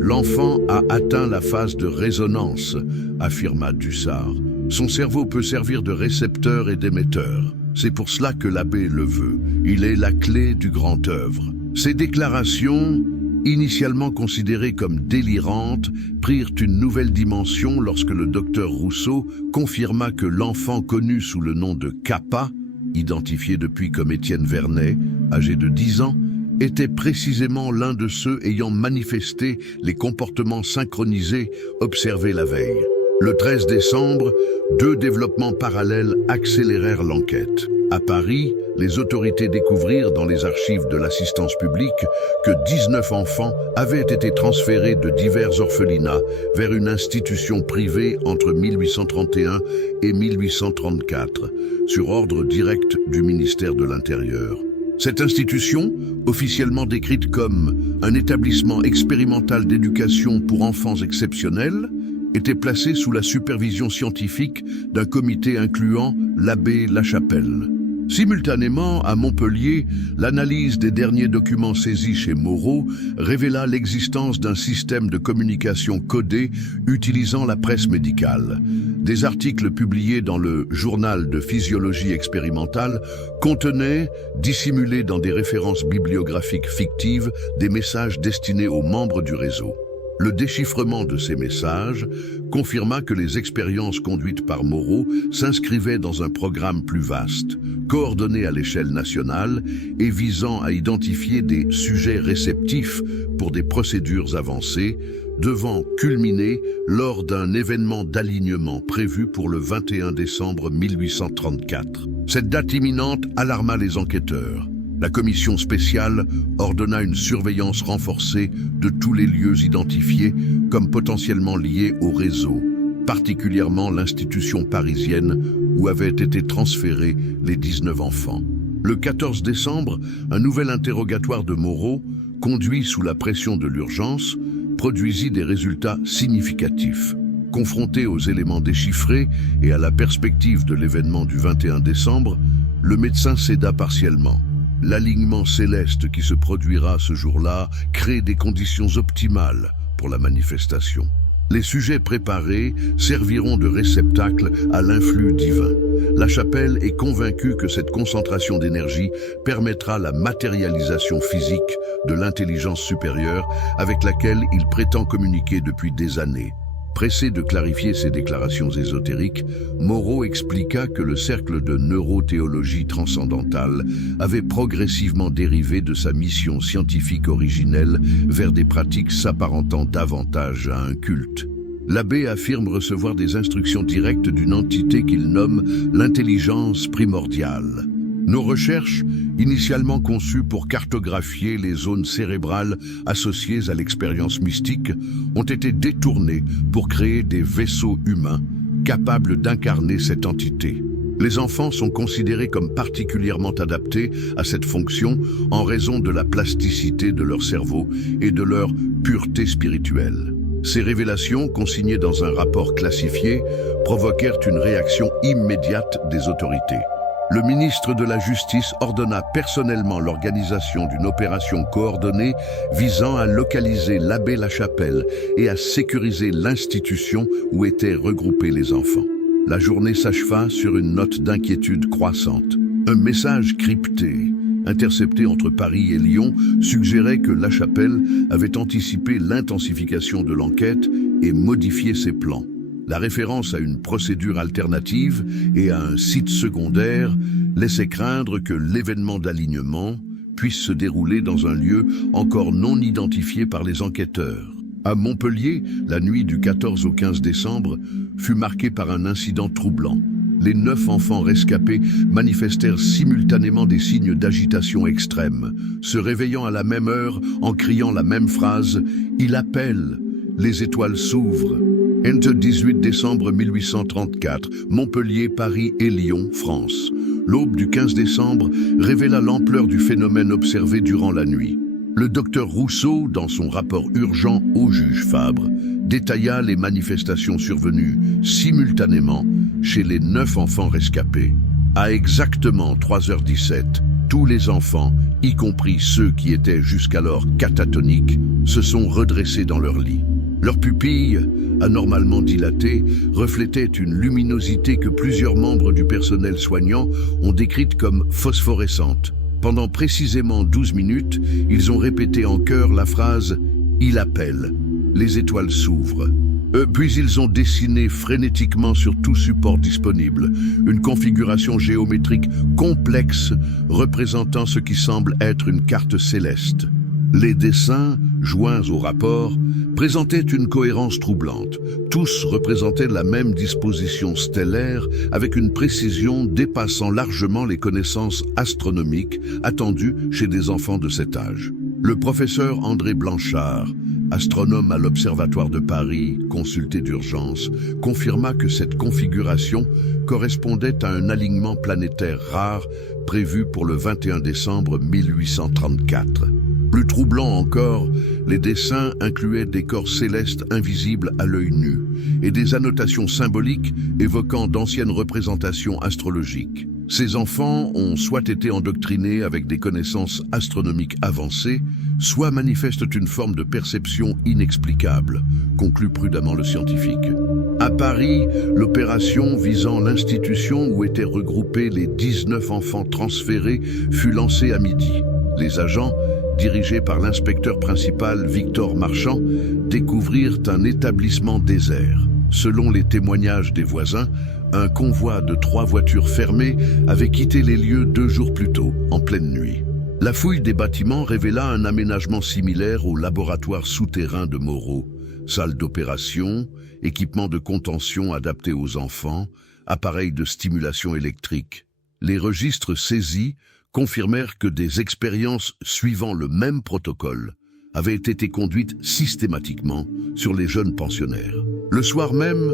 L'enfant a atteint la phase de résonance, affirma Dussart. Son cerveau peut servir de récepteur et d'émetteur. C'est pour cela que l'abbé le veut. Il est la clé du grand œuvre. Ces déclarations, initialement considérées comme délirantes, prirent une nouvelle dimension lorsque le docteur Rousseau confirma que l'enfant connu sous le nom de Kappa, identifié depuis comme Étienne Vernet, âgé de 10 ans, était précisément l'un de ceux ayant manifesté les comportements synchronisés observés la veille. Le 13 décembre, 2 développements parallèles accélérèrent l'enquête. À Paris, les autorités découvrirent dans les archives de l'assistance publique que 19 enfants avaient été transférés de divers orphelinats vers une institution privée entre 1831 et 1834, sur ordre direct du ministère de l'Intérieur. Cette institution, officiellement décrite comme un établissement expérimental d'éducation pour enfants exceptionnels, était placée sous la supervision scientifique d'un comité incluant l'abbé Lachapelle. Simultanément, à Montpellier, l'analyse des derniers documents saisis chez Moreau révéla l'existence d'un système de communication codé utilisant la presse médicale. Des articles publiés dans le Journal de physiologie expérimentale contenaient, dissimulés dans des références bibliographiques fictives, des messages destinés aux membres du réseau. Le déchiffrement de ces messages confirma que les expériences conduites par Moreau s'inscrivaient dans un programme plus vaste, coordonné à l'échelle nationale et visant à identifier des sujets réceptifs pour des procédures avancées, devant culminer lors d'un événement d'alignement prévu pour le 21 décembre 1834. Cette date imminente alarma les enquêteurs. La commission spéciale ordonna une surveillance renforcée de tous les lieux identifiés comme potentiellement liés au réseau, particulièrement l'institution parisienne où avaient été transférés les 19 enfants. Le 14 décembre, un nouvel interrogatoire de Moreau, conduit sous la pression de l'urgence, produisit des résultats significatifs. Confronté aux éléments déchiffrés et à la perspective de l'événement du 21 décembre, le médecin céda partiellement. L'alignement céleste qui se produira ce jour-là crée des conditions optimales pour la manifestation. Les sujets préparés serviront de réceptacle à l'influx divin. Lachapelle est convaincu que cette concentration d'énergie permettra la matérialisation physique de l'intelligence supérieure avec laquelle il prétend communiquer depuis des années. Pressé de clarifier ses déclarations ésotériques, Moreau expliqua que le cercle de neurothéologie transcendantale avait progressivement dérivé de sa mission scientifique originelle vers des pratiques s'apparentant davantage à un culte. L'abbé affirme recevoir des instructions directes d'une entité qu'il nomme l'intelligence primordiale. Nos recherches, initialement conçues pour cartographier les zones cérébrales associées à l'expérience mystique, ont été détournées pour créer des vaisseaux humains capables d'incarner cette entité. Les enfants sont considérés comme particulièrement adaptés à cette fonction en raison de la plasticité de leur cerveau et de leur pureté spirituelle. Ces révélations, consignées dans un rapport classifié, provoquèrent une réaction immédiate des autorités. Le ministre de la Justice ordonna personnellement l'organisation d'une opération coordonnée visant à localiser l'abbé Lachapelle et à sécuriser l'institution où étaient regroupés les enfants. La journée s'acheva sur une note d'inquiétude croissante. Un message crypté, intercepté entre Paris et Lyon, suggérait que Lachapelle avait anticipé l'intensification de l'enquête et modifié ses plans. La référence à une procédure alternative et à un site secondaire laissait craindre que l'événement d'alignement puisse se dérouler dans un lieu encore non identifié par les enquêteurs. À Montpellier, la nuit du 14 au 15 décembre fut marquée par un incident troublant. Les 9 enfants rescapés manifestèrent simultanément des signes d'agitation extrême, se réveillant à la même heure en criant la même phrase « Il appelle, les étoiles s'ouvrent ». Entre 18 décembre 1834, Montpellier, Paris et Lyon, France. L'aube du 15 décembre révéla l'ampleur du phénomène observé durant la nuit. Le docteur Rousseau, dans son rapport urgent au juge Fabre, détailla les manifestations survenues simultanément chez les 9 enfants rescapés. À exactement 3h17, tous les enfants, y compris ceux qui étaient jusqu'alors catatoniques, se sont redressés dans leur lit. Leurs pupilles, anormalement dilatées, reflétaient une luminosité que plusieurs membres du personnel soignant ont décrite comme phosphorescente. Pendant précisément 12 minutes, ils ont répété en chœur la phrase « Il appelle, les étoiles s'ouvrent ». Puis ils ont dessiné frénétiquement sur tout support disponible une configuration géométrique complexe représentant ce qui semble être une carte céleste. Les dessins, joints au rapport, présentaient une cohérence troublante. Tous représentaient la même disposition stellaire avec une précision dépassant largement les connaissances astronomiques attendues chez des enfants de cet âge. Le professeur André Blanchard, astronome à l'Observatoire de Paris, consulté d'urgence, confirma que cette configuration correspondait à un alignement planétaire rare prévu pour le 21 décembre 1834. Plus troublant encore, les dessins incluaient des corps célestes invisibles à l'œil nu et des annotations symboliques évoquant d'anciennes représentations astrologiques. Ces enfants ont soit été endoctrinés avec des connaissances astronomiques avancées, soit manifestent une forme de perception inexplicable, conclut prudemment le scientifique. À Paris, l'opération visant l'institution où étaient regroupés les 19 enfants transférés fut lancée à midi. Les agents, dirigés par l'inspecteur principal Victor Marchand, découvrirent un établissement désert. Selon les témoignages des voisins, un convoi de 3 voitures fermées avait quitté les lieux 2 jours plus tôt, en pleine nuit. La fouille des bâtiments révéla un aménagement similaire au laboratoire souterrain de Moreau. Salle d'opération, équipement de contention adapté aux enfants, appareils de stimulation électrique. Les registres saisis confirmèrent que des expériences suivant le même protocole avaient été conduites systématiquement sur les jeunes pensionnaires. Le soir même,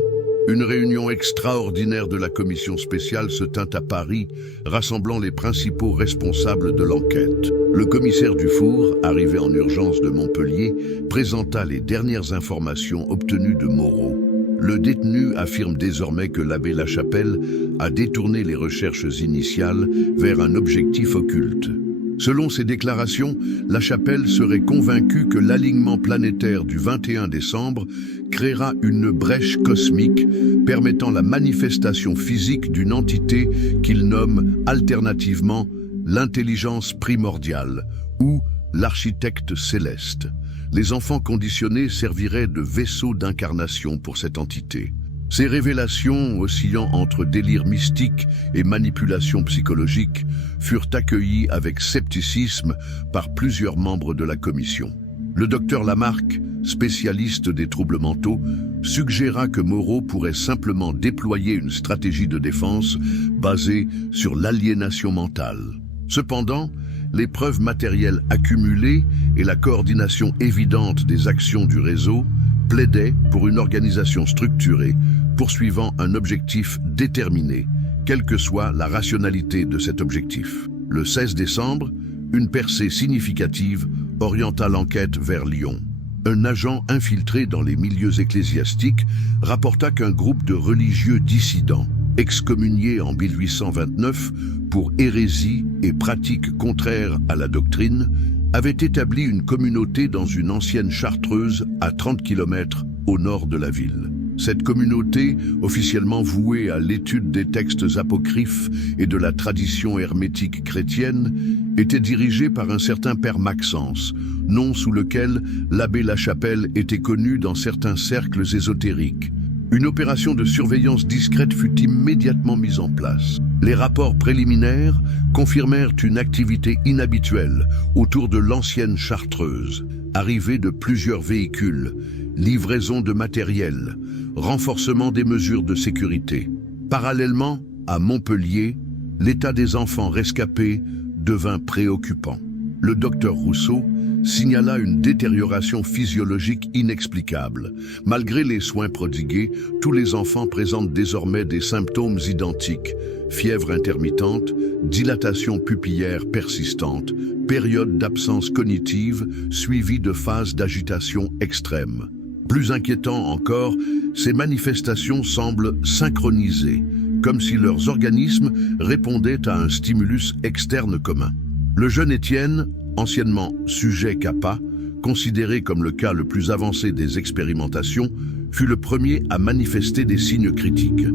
une réunion extraordinaire de la commission spéciale se tint à Paris, rassemblant les principaux responsables de l'enquête. Le commissaire Dufour, arrivé en urgence de Montpellier, présenta les dernières informations obtenues de Moreau. Le détenu affirme désormais que l'abbé Lachapelle a détourné les recherches initiales vers un objectif occulte. Selon ses déclarations, Lachapelle serait convaincu que l'alignement planétaire du 21 décembre créera une brèche cosmique permettant la manifestation physique d'une entité qu'il nomme alternativement l'intelligence primordiale ou l'architecte céleste. Les enfants conditionnés serviraient de vaisseau d'incarnation pour cette entité. Ces révélations, oscillant entre délire mystique et manipulation psychologique, furent accueillies avec scepticisme par plusieurs membres de la commission. Le docteur Lamarck, spécialiste des troubles mentaux, suggéra que Moreau pourrait simplement déployer une stratégie de défense basée sur l'aliénation mentale. Cependant, les preuves matérielles accumulées et la coordination évidente des actions du réseau plaidaient pour une organisation structurée poursuivant un objectif déterminé, quelle que soit la rationalité de cet objectif. Le 16 décembre, une percée significative orienta l'enquête vers Lyon. Un agent infiltré dans les milieux ecclésiastiques rapporta qu'un groupe de religieux dissidents, excommuniés en 1829 pour hérésie et pratiques contraires à la doctrine, avait établi une communauté dans une ancienne chartreuse à 30 km au nord de la ville. Cette communauté, officiellement vouée à l'étude des textes apocryphes et de la tradition hermétique chrétienne, était dirigée par un certain père Maxence, nom sous lequel l'abbé Lachapelle était connu dans certains cercles ésotériques. Une opération de surveillance discrète fut immédiatement mise en place. Les rapports préliminaires confirmèrent une activité inhabituelle autour de l'ancienne chartreuse, arrivée de plusieurs véhicules, livraison de matériel, renforcement des mesures de sécurité. Parallèlement, à Montpellier, l'état des enfants rescapés devint préoccupant. Le docteur Rousseau signala une détérioration physiologique inexplicable. Malgré les soins prodigués, tous les enfants présentent désormais des symptômes identiques: fièvre intermittente, dilatation pupillaire persistante, période d'absence cognitive suivie de phases d'agitation extrême. Plus inquiétant encore, ces manifestations semblent synchronisées, comme si leurs organismes répondaient à un stimulus externe commun. Le jeune Étienne, anciennement sujet Kappa, considéré comme le cas le plus avancé des expérimentations, fut le premier à manifester des signes critiques.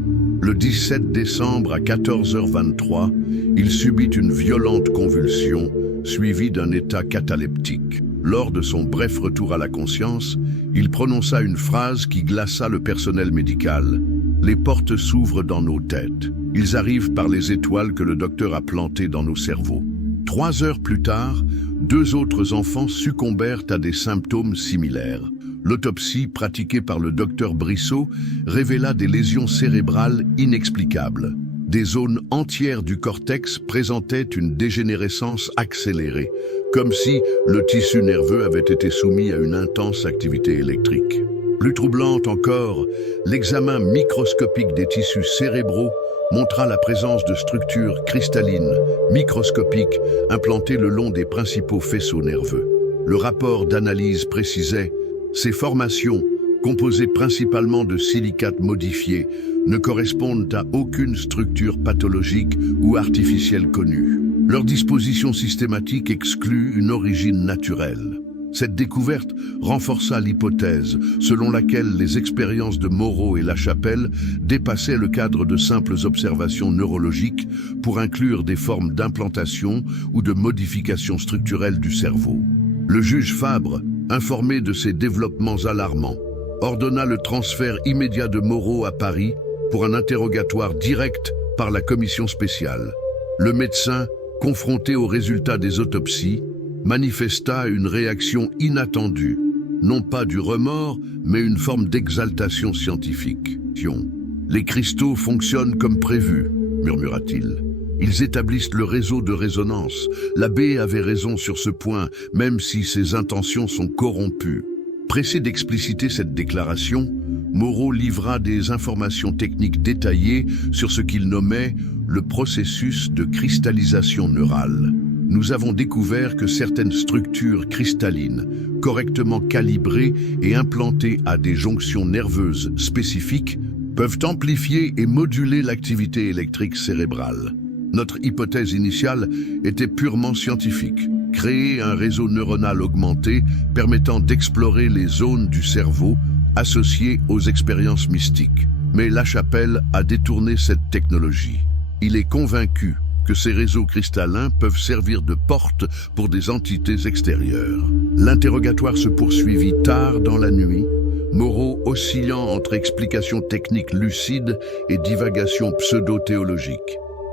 Le 17 décembre à 14h23, il subit une violente convulsion, suivie d'un état cataleptique. Lors de son bref retour à la conscience, il prononça une phrase qui glaça le personnel médical. « Les portes s'ouvrent dans nos têtes. Ils arrivent par les étoiles que le docteur a plantées dans nos cerveaux. » 3 heures plus tard, 2 autres enfants succombèrent à des symptômes similaires. L'autopsie pratiquée par le docteur Brissot révéla des lésions cérébrales inexplicables. Des zones entières du cortex présentaient une dégénérescence accélérée, comme si le tissu nerveux avait été soumis à une intense activité électrique. Plus troublante encore, l'examen microscopique des tissus cérébraux montra la présence de structures cristallines, microscopiques, implantées le long des principaux faisceaux nerveux. Le rapport d'analyse précisait « Ces formations, composées principalement de silicates modifiés, ne correspondent à aucune structure pathologique ou artificielle connue. Leur disposition systématique exclut une origine naturelle. » Cette découverte renforça l'hypothèse selon laquelle les expériences de Moreau et Lachapelle dépassaient le cadre de simples observations neurologiques pour inclure des formes d'implantation ou de modification structurelle du cerveau. Le juge Fabre, informé de ces développements alarmants, ordonna le transfert immédiat de Moreau à Paris pour un interrogatoire direct par la commission spéciale. Le médecin, confronté aux résultats des autopsies, manifesta une réaction inattendue, non pas du remords, mais une forme d'exaltation scientifique. « Les cristaux fonctionnent comme prévu, murmura-t-il. Ils établissent le réseau de résonance. L'abbé avait raison sur ce point, même si ses intentions sont corrompues. » Pressé d'expliciter cette déclaration, Moreau livra des informations techniques détaillées sur ce qu'il nommait le processus de cristallisation neurale. Nous avons découvert que certaines structures cristallines, correctement calibrées et implantées à des jonctions nerveuses spécifiques, peuvent amplifier et moduler l'activité électrique cérébrale. Notre hypothèse initiale était purement scientifique. Créer un réseau neuronal augmenté permettant d'explorer les zones du cerveau associées aux expériences mystiques. Mais Lachapelle a détourné cette technologie. Il est convaincu que ces réseaux cristallins peuvent servir de porte pour des entités extérieures. L'interrogatoire se poursuivit tard dans la nuit, Moreau oscillant entre explications techniques lucides et divagations pseudo-théologiques.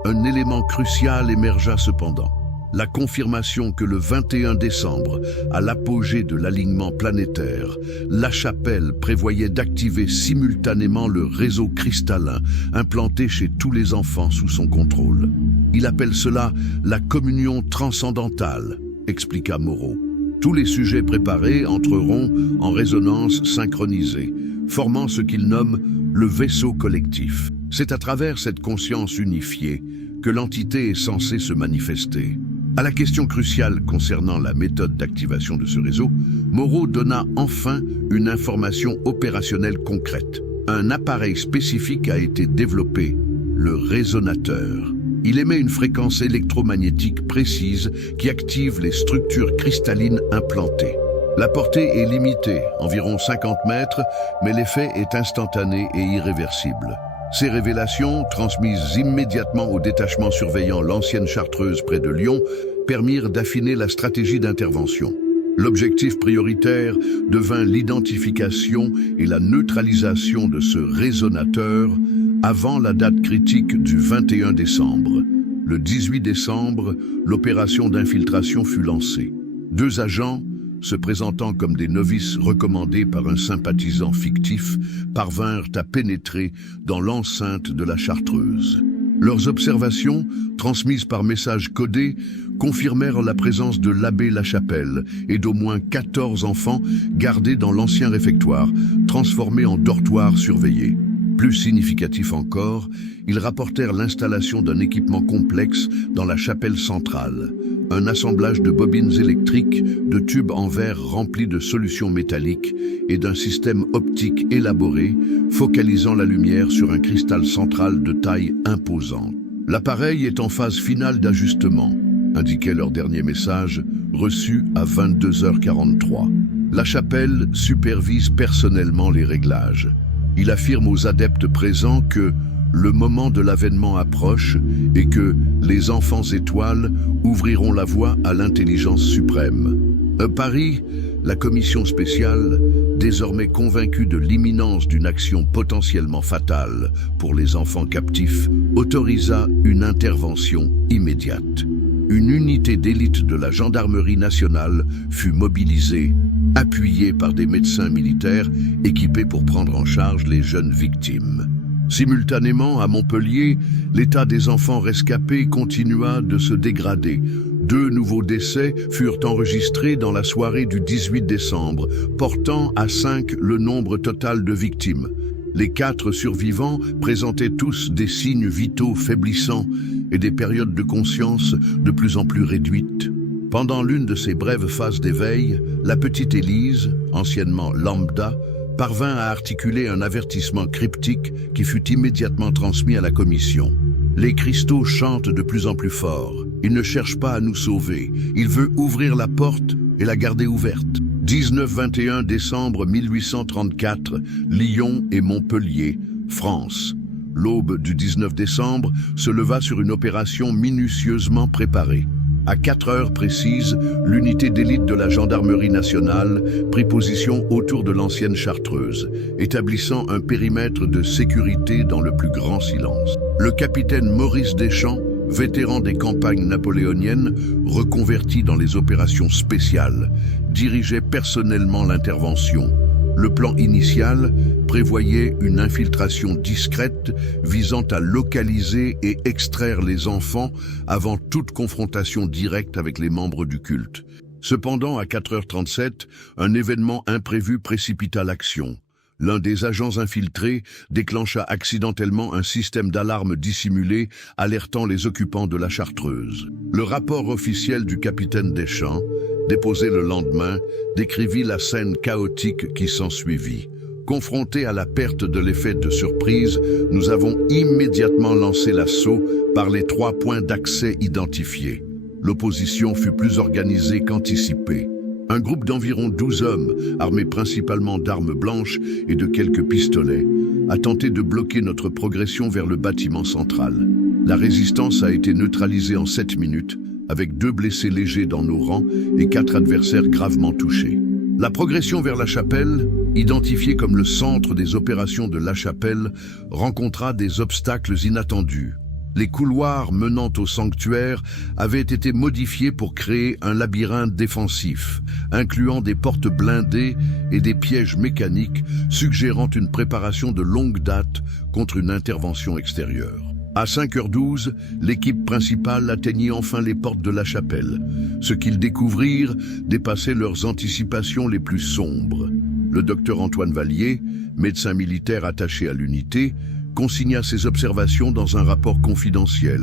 Un élément crucial émergea cependant. La confirmation que le 21 décembre, à l'apogée de l'alignement planétaire, Lachapelle prévoyait d'activer simultanément le réseau cristallin implanté chez tous les enfants sous son contrôle. Il appelle cela la communion transcendantale, expliqua Moreau. Tous les sujets préparés entreront en résonance synchronisée, formant ce qu'il nomme le vaisseau collectif. C'est à travers cette conscience unifiée que l'entité est censée se manifester. À la question cruciale concernant la méthode d'activation de ce réseau, Moreau donna enfin une information opérationnelle concrète. Un appareil spécifique a été développé, le résonateur. Il émet une fréquence électromagnétique précise qui active les structures cristallines implantées. La portée est limitée, environ 50 mètres, mais l'effet est instantané et irréversible. Ces révélations, transmises immédiatement au détachement surveillant l'ancienne Chartreuse près de Lyon, permirent d'affiner la stratégie d'intervention. L'objectif prioritaire devint l'identification et la neutralisation de ce résonateur avant la date critique du 21 décembre. Le 18 décembre, l'opération d'infiltration fut lancée. 2 agents, se présentant comme des novices recommandés par un sympathisant fictif, parvinrent à pénétrer dans l'enceinte de la Chartreuse. Leurs observations, transmises par message codé, confirmèrent la présence de l'abbé Lachapelle et d'au moins 14 enfants gardés dans l'ancien réfectoire, transformé en dortoir surveillé. Plus significatif encore, ils rapportèrent l'installation d'un équipement complexe dans la chapelle centrale. Un assemblage de bobines électriques, de tubes en verre remplis de solutions métalliques et d'un système optique élaboré, focalisant la lumière sur un cristal central de taille imposante. L'appareil est en phase finale d'ajustement, indiquait leur dernier message, reçu à 22h43. Lachapelle supervise personnellement les réglages. Il affirme aux adeptes présents que le moment de l'avènement approche et que les enfants étoiles ouvriront la voie à l'intelligence suprême. À Paris, la commission spéciale, désormais convaincue de l'imminence d'une action potentiellement fatale pour les enfants captifs, autorisa une intervention immédiate. une unité d'élite de la gendarmerie nationale fut mobilisée, appuyée par des médecins militaires équipés pour prendre en charge les jeunes victimes. Simultanément, à Montpellier, l'état des enfants rescapés continua de se dégrader. 2 nouveaux décès furent enregistrés dans la soirée du 18 décembre, portant à 5 le nombre total de victimes. Les 4 survivants présentaient tous des signes vitaux faiblissants et des périodes de conscience de plus en plus réduites. Pendant l'une de ces brèves phases d'éveil, la petite Élise, anciennement Lambda, parvint à articuler un avertissement cryptique qui fut immédiatement transmis à la commission. Les cristaux chantent de plus en plus fort. Il ne cherche pas à nous sauver. Il veut ouvrir la porte et la garder ouverte. 19-21 décembre 1834, Lyon et Montpellier, France. L'aube du 19 décembre se leva sur une opération minutieusement préparée. À 4 heures précises, l'unité d'élite de la gendarmerie nationale prit position autour de l'ancienne Chartreuse, établissant un périmètre de sécurité dans le plus grand silence. Le capitaine Maurice Deschamps, vétéran des campagnes napoléoniennes, reconverti dans les opérations spéciales, dirigeait personnellement l'intervention. Le plan initial prévoyait une infiltration discrète visant à localiser et extraire les enfants avant toute confrontation directe avec les membres du culte. Cependant, à 4h37, un événement imprévu précipita l'action. L'un des agents infiltrés déclencha accidentellement un système d'alarme dissimulé, alertant les occupants de la Chartreuse. Le rapport officiel du capitaine Deschamps, déposé le lendemain, décrivit la scène chaotique qui s'ensuivit. Confrontés à la perte de l'effet de surprise, nous avons immédiatement lancé l'assaut par les 3 points d'accès identifiés. L'opposition fut plus organisée qu'anticipée. Un groupe d'environ 12 hommes, armés principalement d'armes blanches et de quelques pistolets, a tenté de bloquer notre progression vers le bâtiment central. La résistance a été neutralisée en 7 minutes, avec 2 blessés légers dans nos rangs et 4 adversaires gravement touchés. La progression vers la chapelle, identifiée comme le centre des opérations de la chapelle, rencontra des obstacles inattendus. Les couloirs menant au sanctuaire avaient été modifiés pour créer un labyrinthe défensif, incluant des portes blindées et des pièges mécaniques, suggérant une préparation de longue date contre une intervention extérieure. À 5h12, l'équipe principale atteignit enfin les portes de la chapelle. Ce qu'ils découvrirent dépassait leurs anticipations les plus sombres. Le docteur Antoine Vallier, médecin militaire attaché à l'unité, consigna ses observations dans un rapport confidentiel.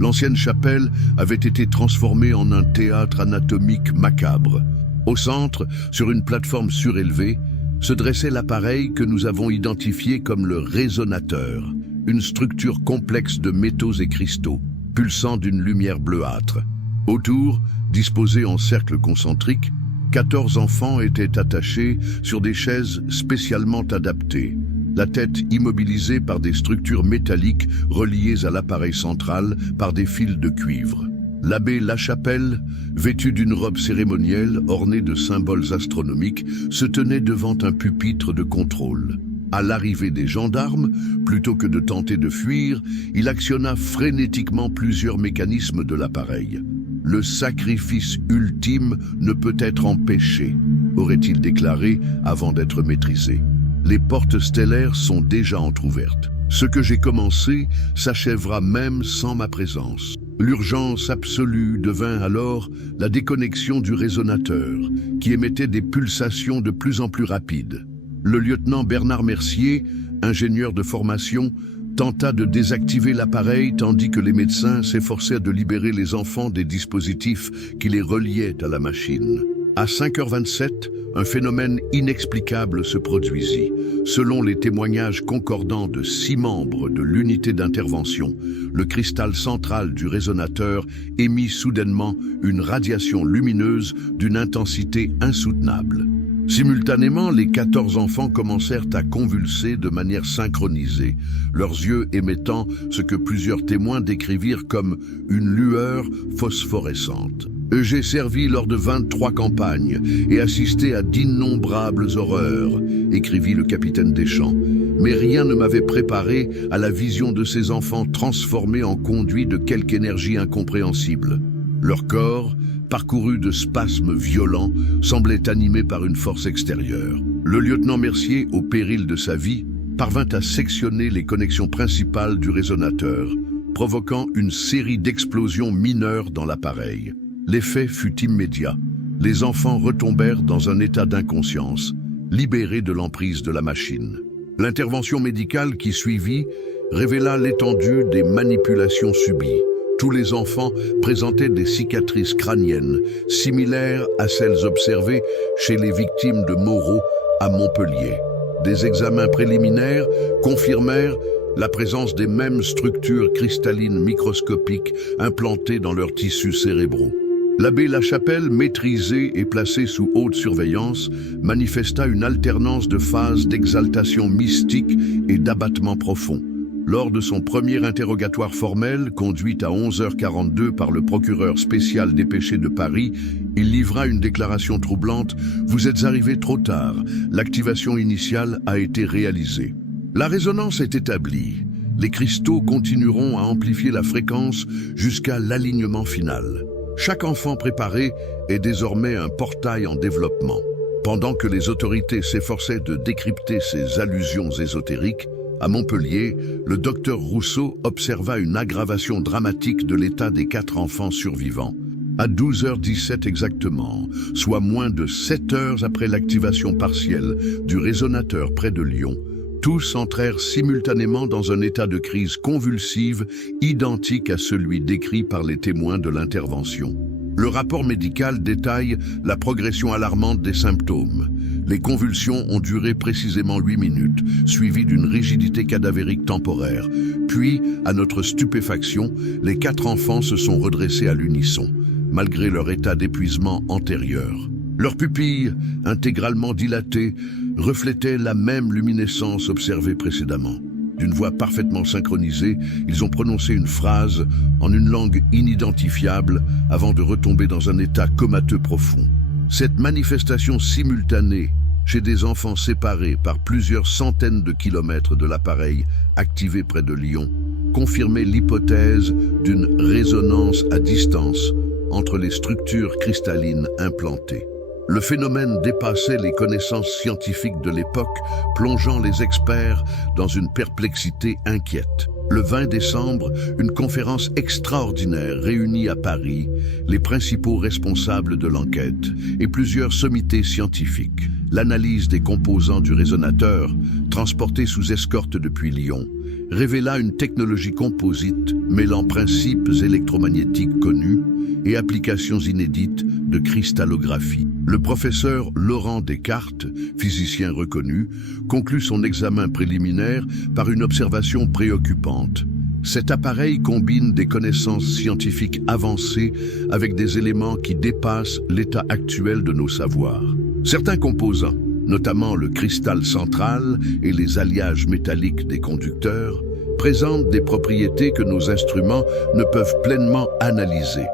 L'ancienne chapelle avait été transformée en un théâtre anatomique macabre. Au centre, sur une plateforme surélevée, se dressait l'appareil que nous avons identifié comme le résonateur, une structure complexe de métaux et cristaux, pulsant d'une lumière bleuâtre. Autour, disposés en cercle concentrique, 14 enfants étaient attachés sur des chaises spécialement adaptées, la tête immobilisée par des structures métalliques reliées à l'appareil central par des fils de cuivre. L'abbé Lachapelle, vêtu d'une robe cérémonielle ornée de symboles astronomiques, se tenait devant un pupitre de contrôle. À l'arrivée des gendarmes, plutôt que de tenter de fuir, il actionna frénétiquement plusieurs mécanismes de l'appareil. Le sacrifice ultime ne peut être empêché, aurait-il déclaré avant d'être maîtrisé. Les portes stellaires sont déjà entr'ouvertes. Ce que j'ai commencé s'achèvera même sans ma présence. L'urgence absolue devint alors la déconnexion du résonateur, qui émettait des pulsations de plus en plus rapides. Le lieutenant Bernard Mercier, ingénieur de formation, tenta de désactiver l'appareil tandis que les médecins s'efforcèrent de libérer les enfants des dispositifs qui les reliaient à la machine. À 5h27, un phénomène inexplicable se produisit. Selon les témoignages concordants de 6 membres de l'unité d'intervention, le cristal central du résonateur émit soudainement une radiation lumineuse d'une intensité insoutenable. Simultanément, les 14 enfants commencèrent à convulser de manière synchronisée, leurs yeux émettant ce que plusieurs témoins décrivirent comme une lueur phosphorescente. J'ai servi lors de 23 campagnes et assisté à d'innombrables horreurs, écrivit le capitaine Deschamps. Mais rien ne m'avait préparé à la vision de ces enfants transformés en conduits de quelque énergie incompréhensible. Leur corps, parcouru de spasmes violents, semblait animé par une force extérieure. Le lieutenant Mercier, au péril de sa vie, parvint à sectionner les connexions principales du résonateur, provoquant une série d'explosions mineures dans l'appareil. L'effet fut immédiat. Les enfants retombèrent dans un état d'inconscience, libérés de l'emprise de la machine. L'intervention médicale qui suivit révéla l'étendue des manipulations subies. Tous les enfants présentaient des cicatrices crâniennes, similaires à celles observées chez les victimes de Moreau à Montpellier. Des examens préliminaires confirmèrent la présence des mêmes structures cristallines microscopiques implantées dans leurs tissus cérébraux. L'abbé Lachapelle, maîtrisé et placé sous haute surveillance, manifesta une alternance de phases d'exaltation mystique et d'abattement profond. Lors de son premier interrogatoire formel, conduit à 11h42 par le procureur spécial dépêché de Paris, il livra une déclaration troublante « Vous êtes arrivé trop tard. L'activation initiale a été réalisée. » La résonance est établie. Les cristaux continueront à amplifier la fréquence jusqu'à l'alignement final. Chaque enfant préparé est désormais un portail en développement. Pendant que les autorités s'efforçaient de décrypter ces allusions ésotériques, à Montpellier, le docteur Rousseau observa une aggravation dramatique de l'état des 4 enfants survivants. À 12h17 exactement, soit moins de 7 heures après l'activation partielle du résonateur près de Lyon, tous entrèrent simultanément dans un état de crise convulsive identique à celui décrit par les témoins de l'intervention. Le rapport médical détaille la progression alarmante des symptômes. Les convulsions ont duré précisément 8 minutes, suivies d'une rigidité cadavérique temporaire. Puis, à notre stupéfaction, les 4 enfants se sont redressés à l'unisson, malgré leur état d'épuisement antérieur. Leurs pupilles, intégralement dilatées, reflétaient la même luminescence observée précédemment. D'une voix parfaitement synchronisée, ils ont prononcé une phrase en une langue inidentifiable avant de retomber dans un état comateux profond. Cette manifestation simultanée chez des enfants séparés par plusieurs centaines de kilomètres de l'appareil activé près de Lyon confirmait l'hypothèse d'une résonance à distance entre les structures cristallines implantées. Le phénomène dépassait les connaissances scientifiques de l'époque, plongeant les experts dans une perplexité inquiète. Le 20 décembre, une conférence extraordinaire réunit à Paris les principaux responsables de l'enquête et plusieurs sommités scientifiques. L'analyse des composants du résonateur, transporté sous escorte depuis Lyon, révéla une technologie composite mêlant principes électromagnétiques connus et applications inédites de cristallographie. Le professeur Laurent Descartes, physicien reconnu, conclut son examen préliminaire par une observation préoccupante. Cet appareil combine des connaissances scientifiques avancées avec des éléments qui dépassent l'état actuel de nos savoirs. Certains composants, notamment le cristal central et les alliages métalliques des conducteurs, présentent des propriétés que nos instruments ne peuvent pleinement analyser.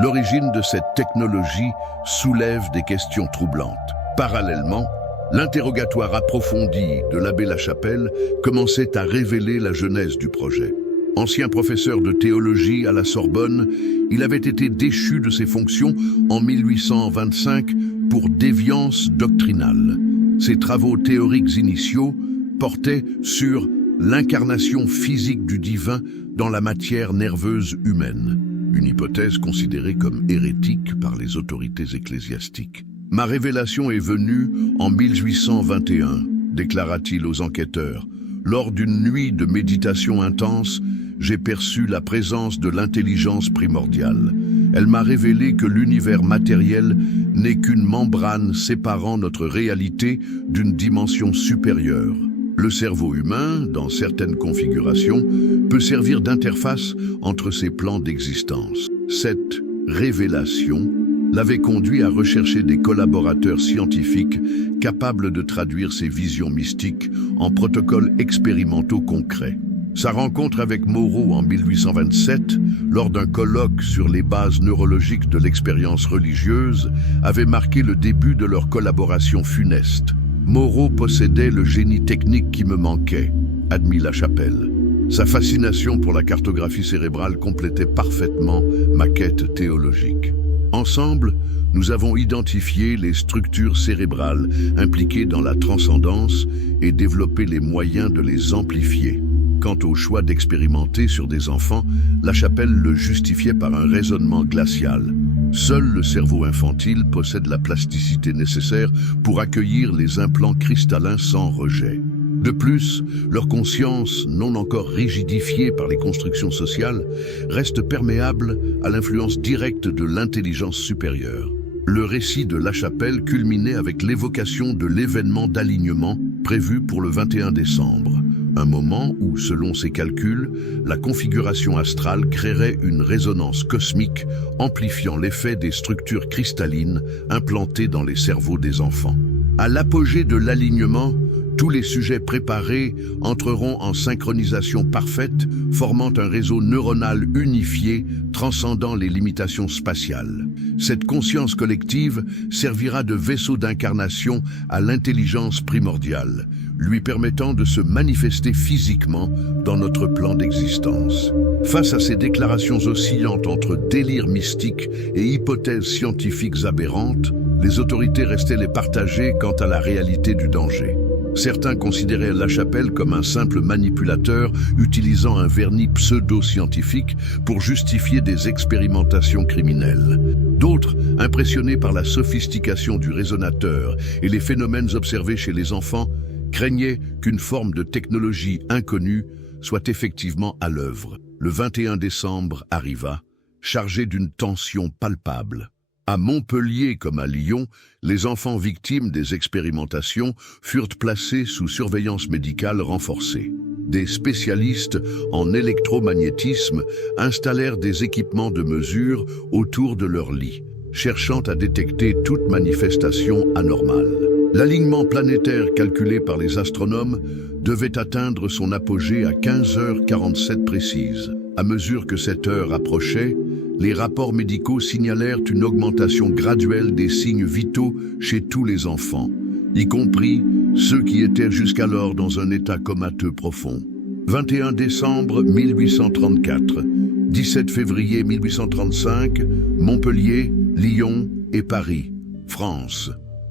L'origine de cette technologie soulève des questions troublantes. Parallèlement, l'interrogatoire approfondi de l'abbé Lachapelle commençait à révéler la genèse du projet. Ancien professeur de théologie à la Sorbonne, il avait été déchu de ses fonctions en 1825 pour déviance doctrinale. Ses travaux théoriques initiaux portaient sur l'incarnation physique du divin dans la matière nerveuse humaine, une hypothèse considérée comme hérétique par les autorités ecclésiastiques. « Ma révélation est venue en 1821, déclara-t-il aux enquêteurs. Lors d'une nuit de méditation intense, j'ai perçu la présence de l'intelligence primordiale. Elle m'a révélé que l'univers matériel n'est qu'une membrane séparant notre réalité d'une dimension supérieure. Le cerveau humain, dans certaines configurations, peut servir d'interface entre ces plans d'existence. Cette révélation l'avait conduit à rechercher des collaborateurs scientifiques capables de traduire ces visions mystiques en protocoles expérimentaux concrets. Sa rencontre avec Moreau en 1827, lors d'un colloque sur les bases neurologiques de l'expérience religieuse, avait marqué le début de leur collaboration funeste. Moreau possédait le génie technique qui me manquait, admit Lachapelle. Sa fascination pour la cartographie cérébrale complétait parfaitement ma quête théologique. Ensemble, nous avons identifié les structures cérébrales impliquées dans la transcendance et développé les moyens de les amplifier. Quant au choix d'expérimenter sur des enfants, Lachapelle le justifiait par un raisonnement glacial. Seul le cerveau infantile possède la plasticité nécessaire pour accueillir les implants cristallins sans rejet. De plus, leur conscience, non encore rigidifiée par les constructions sociales, reste perméable à l'influence directe de l'intelligence supérieure. Le récit de Lachapelle culminait avec l'évocation de l'événement d'alignement prévu pour le 21 décembre. Un moment où, selon ses calculs, la configuration astrale créerait une résonance cosmique amplifiant l'effet des structures cristallines implantées dans les cerveaux des enfants. À l'apogée de l'alignement, tous les sujets préparés entreront en synchronisation parfaite, formant un réseau neuronal unifié transcendant les limitations spatiales. Cette conscience collective servira de vaisseau d'incarnation à l'intelligence primordiale, lui permettant de se manifester physiquement dans notre plan d'existence. Face à ces déclarations oscillantes entre délire mystique et hypothèses scientifiques aberrantes, les autorités restaient les partagées quant à la réalité du danger. Certains considéraient Lachapelle comme un simple manipulateur utilisant un vernis pseudo-scientifique pour justifier des expérimentations criminelles. D'autres, impressionnés par la sophistication du résonateur et les phénomènes observés chez les enfants, craignaient qu'une forme de technologie inconnue soit effectivement à l'œuvre. Le 21 décembre arriva, chargé d'une tension palpable. À Montpellier comme à Lyon, les enfants victimes des expérimentations furent placés sous surveillance médicale renforcée. Des spécialistes en électromagnétisme installèrent des équipements de mesure autour de leur lit, cherchant à détecter toute manifestation anormale. L'alignement planétaire calculé par les astronomes devait atteindre son apogée à 15h47 précise. À mesure que cette heure approchait, les rapports médicaux signalèrent une augmentation graduelle des signes vitaux chez tous les enfants, y compris ceux qui étaient jusqu'alors dans un état comateux profond. 21 décembre 1834, 17 février 1835, Montpellier, Lyon et Paris, France.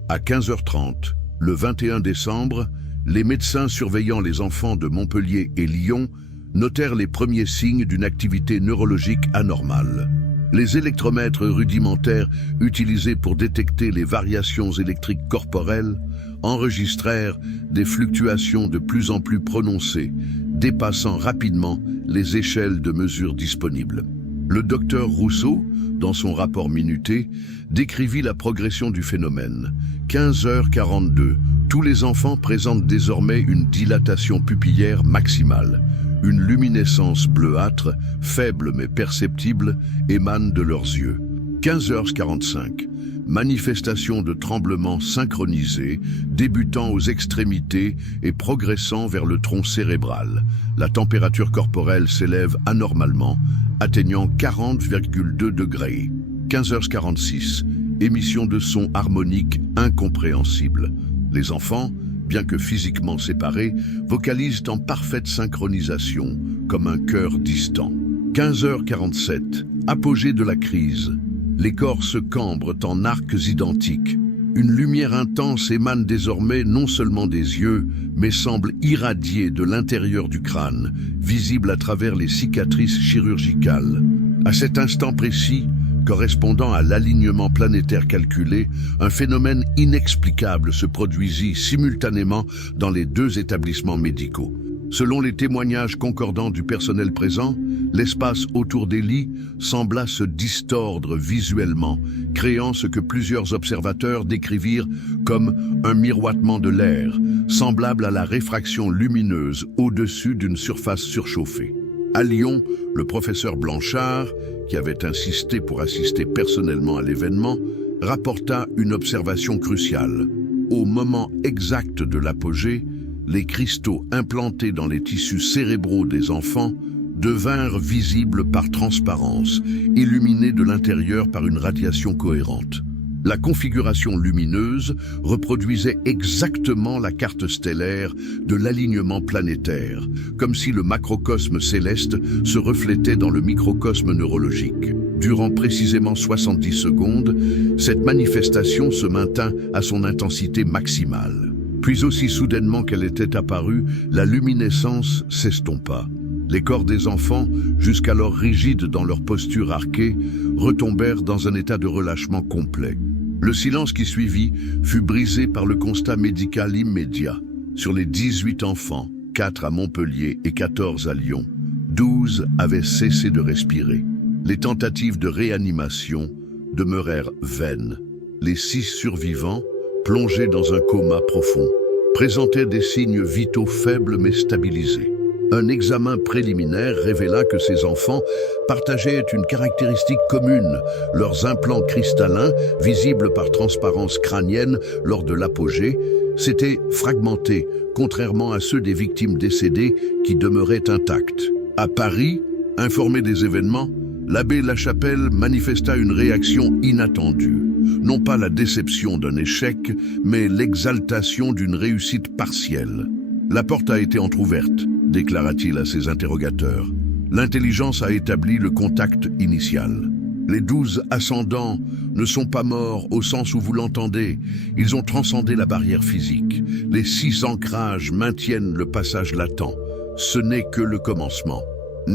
À 15h30, le 21 décembre, les médecins surveillant les enfants de Montpellier et Lyon notèrent les premiers signes d'une activité neurologique anormale. Les électromètres rudimentaires utilisés pour détecter les variations électriques corporelles enregistrèrent des fluctuations de plus en plus prononcées, dépassant rapidement les échelles de mesure disponibles. Le docteur Rousseau, dans son rapport minuté, décrivit la progression du phénomène. 15h42, tous les enfants présentent désormais une dilatation pupillaire maximale. Une luminescence bleuâtre, faible mais perceptible, émane de leurs yeux. 15h45, manifestation de tremblements synchronisés, débutant aux extrémités et progressant vers le tronc cérébral. La température corporelle s'élève anormalement, atteignant 40,2 degrés. 15h46, émission de sons harmoniques incompréhensibles. Les enfants, bien que physiquement séparés, vocalisent en parfaite synchronisation, comme un chœur distant. 15h47, apogée de la crise. Les corps se cambrent en arcs identiques. Une lumière intense émane désormais non seulement des yeux, mais semble irradier de l'intérieur du crâne, visible à travers les cicatrices chirurgicales. À cet instant précis, correspondant à l'alignement planétaire calculé, un phénomène inexplicable se produisit simultanément dans les deux établissements médicaux. Selon les témoignages concordants du personnel présent, l'espace autour des lits sembla se distordre visuellement, créant ce que plusieurs observateurs décrivirent comme un miroitement de l'air, semblable à la réfraction lumineuse au-dessus d'une surface surchauffée. À Lyon, le professeur Blanchard, qui avait insisté pour assister personnellement à l'événement, rapporta une observation cruciale. Au moment exact de l'apogée, les cristaux implantés dans les tissus cérébraux des enfants devinrent visibles par transparence, illuminés de l'intérieur par une radiation cohérente. La configuration lumineuse reproduisait exactement la carte stellaire de l'alignement planétaire, comme si le macrocosme céleste se reflétait dans le microcosme neurologique. Durant précisément 70 secondes, cette manifestation se maintint à son intensité maximale. Puis aussi soudainement qu'elle était apparue, la luminescence s'estompa. Les corps des enfants, jusqu'alors rigides dans leur posture arquée, retombèrent dans un état de relâchement complet. Le silence qui suivit fut brisé par le constat médical immédiat. Sur les 18 enfants, 4 à Montpellier et 14 à Lyon, 12 avaient cessé de respirer. Les tentatives de réanimation demeurèrent vaines. Les 6 survivants, plongés dans un coma profond, présentaient des signes vitaux faibles mais stabilisés. Un examen préliminaire révéla que ces enfants partageaient une caractéristique commune. Leurs implants cristallins, visibles par transparence crânienne lors de l'apogée, s'étaient fragmentés, contrairement à ceux des victimes décédées qui demeuraient intacts. À Paris, informé des événements, l'abbé Lachapelle manifesta une réaction inattendue. Non pas la déception d'un échec, mais l'exaltation d'une réussite partielle. La porte a été entr'ouverte, déclara-t-il à ses interrogateurs. L'intelligence a établi le contact initial. Les 12 ascendants ne sont pas morts au sens où vous l'entendez. Ils ont transcendé la barrière physique. Les 6 ancrages maintiennent le passage latent. Ce n'est que le commencement.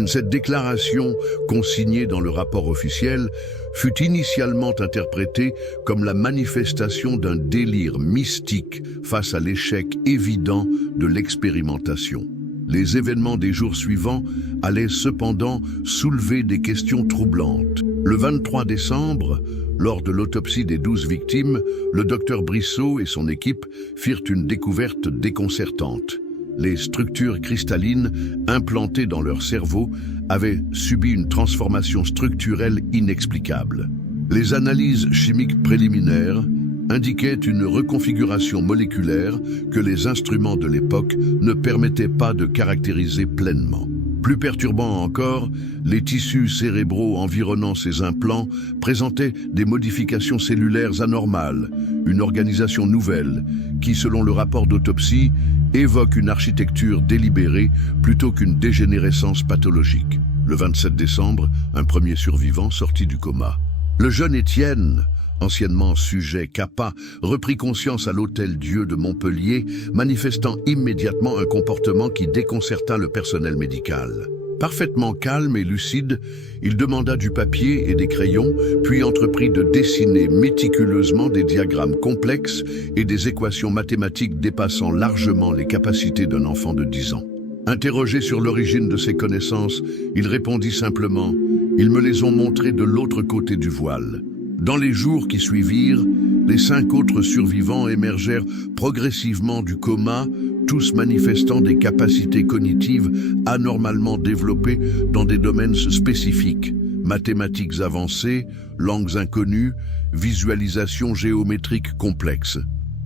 Cette déclaration, consignée dans le rapport officiel, fut initialement interprétée comme la manifestation d'un délire mystique face à l'échec évident de l'expérimentation. Les événements des jours suivants allaient cependant soulever des questions troublantes. Le 23 décembre, lors de l'autopsie des 12 victimes, le docteur Brissot et son équipe firent une découverte déconcertante. Les structures cristallines implantées dans leur cerveau avaient subi une transformation structurelle inexplicable. Les analyses chimiques préliminaires indiquaient une reconfiguration moléculaire que les instruments de l'époque ne permettaient pas de caractériser pleinement. Plus perturbant encore, les tissus cérébraux environnant ces implants présentaient des modifications cellulaires anormales, une organisation nouvelle qui, selon le rapport d'autopsie, évoque une architecture délibérée plutôt qu'une dégénérescence pathologique. Le 27 décembre, un premier survivant sortit du coma. Le jeune Étienne, anciennement sujet CAPA, reprit conscience à l'Hôtel-Dieu de Montpellier, manifestant immédiatement un comportement qui déconcerta le personnel médical. Parfaitement calme et lucide, il demanda du papier et des crayons, puis entreprit de dessiner méticuleusement des diagrammes complexes et des équations mathématiques dépassant largement les capacités d'un enfant de 10 ans. Interrogé sur l'origine de ses connaissances, il répondit simplement « Ils me les ont montrées de l'autre côté du voile ». Dans les jours qui suivirent, les 5 autres survivants émergèrent progressivement du coma, tous manifestant des capacités cognitives anormalement développées dans des domaines spécifiques, mathématiques avancées, langues inconnues, visualisation géométrique complexe.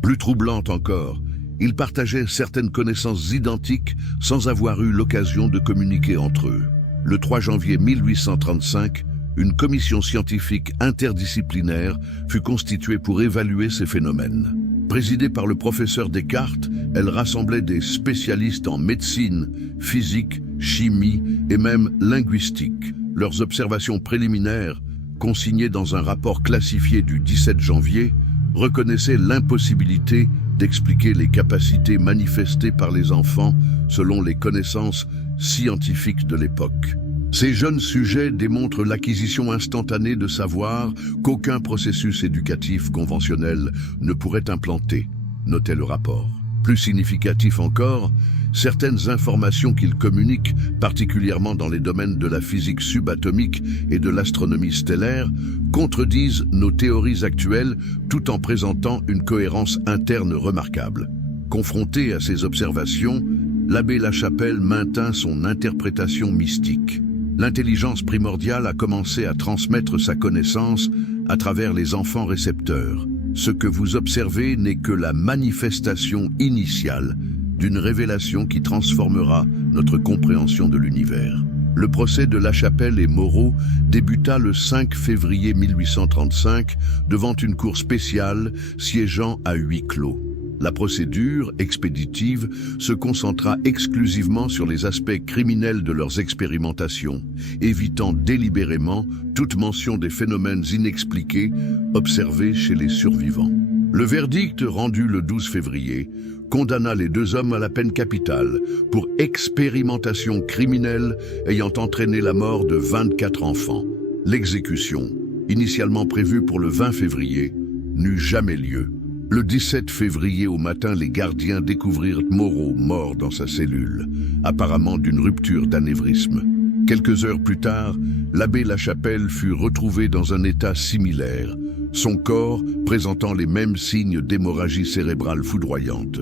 Plus troublante encore, ils partageaient certaines connaissances identiques sans avoir eu l'occasion de communiquer entre eux. Le 3 janvier 1835, une commission scientifique interdisciplinaire fut constituée pour évaluer ces phénomènes. Présidée par le professeur Descartes, elle rassemblait des spécialistes en médecine, physique, chimie et même linguistique. Leurs observations préliminaires, consignées dans un rapport classifié du 17 janvier, reconnaissaient l'impossibilité d'expliquer les capacités manifestées par les enfants selon les connaissances scientifiques de l'époque. Ces jeunes sujets démontrent l'acquisition instantanée de savoir qu'aucun processus éducatif conventionnel ne pourrait implanter, notait le rapport. Plus significatif encore, certaines informations qu'ils communiquent, particulièrement dans les domaines de la physique subatomique et de l'astronomie stellaire, contredisent nos théories actuelles tout en présentant une cohérence interne remarquable. Confronté à ces observations, l'abbé Lachapelle maintint son interprétation mystique. L'intelligence primordiale a commencé à transmettre sa connaissance à travers les enfants récepteurs. Ce que vous observez n'est que la manifestation initiale d'une révélation qui transformera notre compréhension de l'univers. Le procès de Lachapelle et Moreau débuta le 5 février 1835 devant une cour spéciale siégeant à huis clos. La procédure expéditive se concentra exclusivement sur les aspects criminels de leurs expérimentations, évitant délibérément toute mention des phénomènes inexpliqués observés chez les survivants. Le verdict, rendu le 12 février, condamna les deux hommes à la peine capitale pour expérimentation criminelle ayant entraîné la mort de 24 enfants. L'exécution, initialement prévue pour le 20 février, n'eut jamais lieu. Le 17 février au matin, les gardiens découvrirent Moreau mort dans sa cellule, apparemment d'une rupture d'anévrisme. Quelques heures plus tard, l'abbé Lachapelle fut retrouvé dans un état similaire, son corps présentant les mêmes signes d'hémorragie cérébrale foudroyante.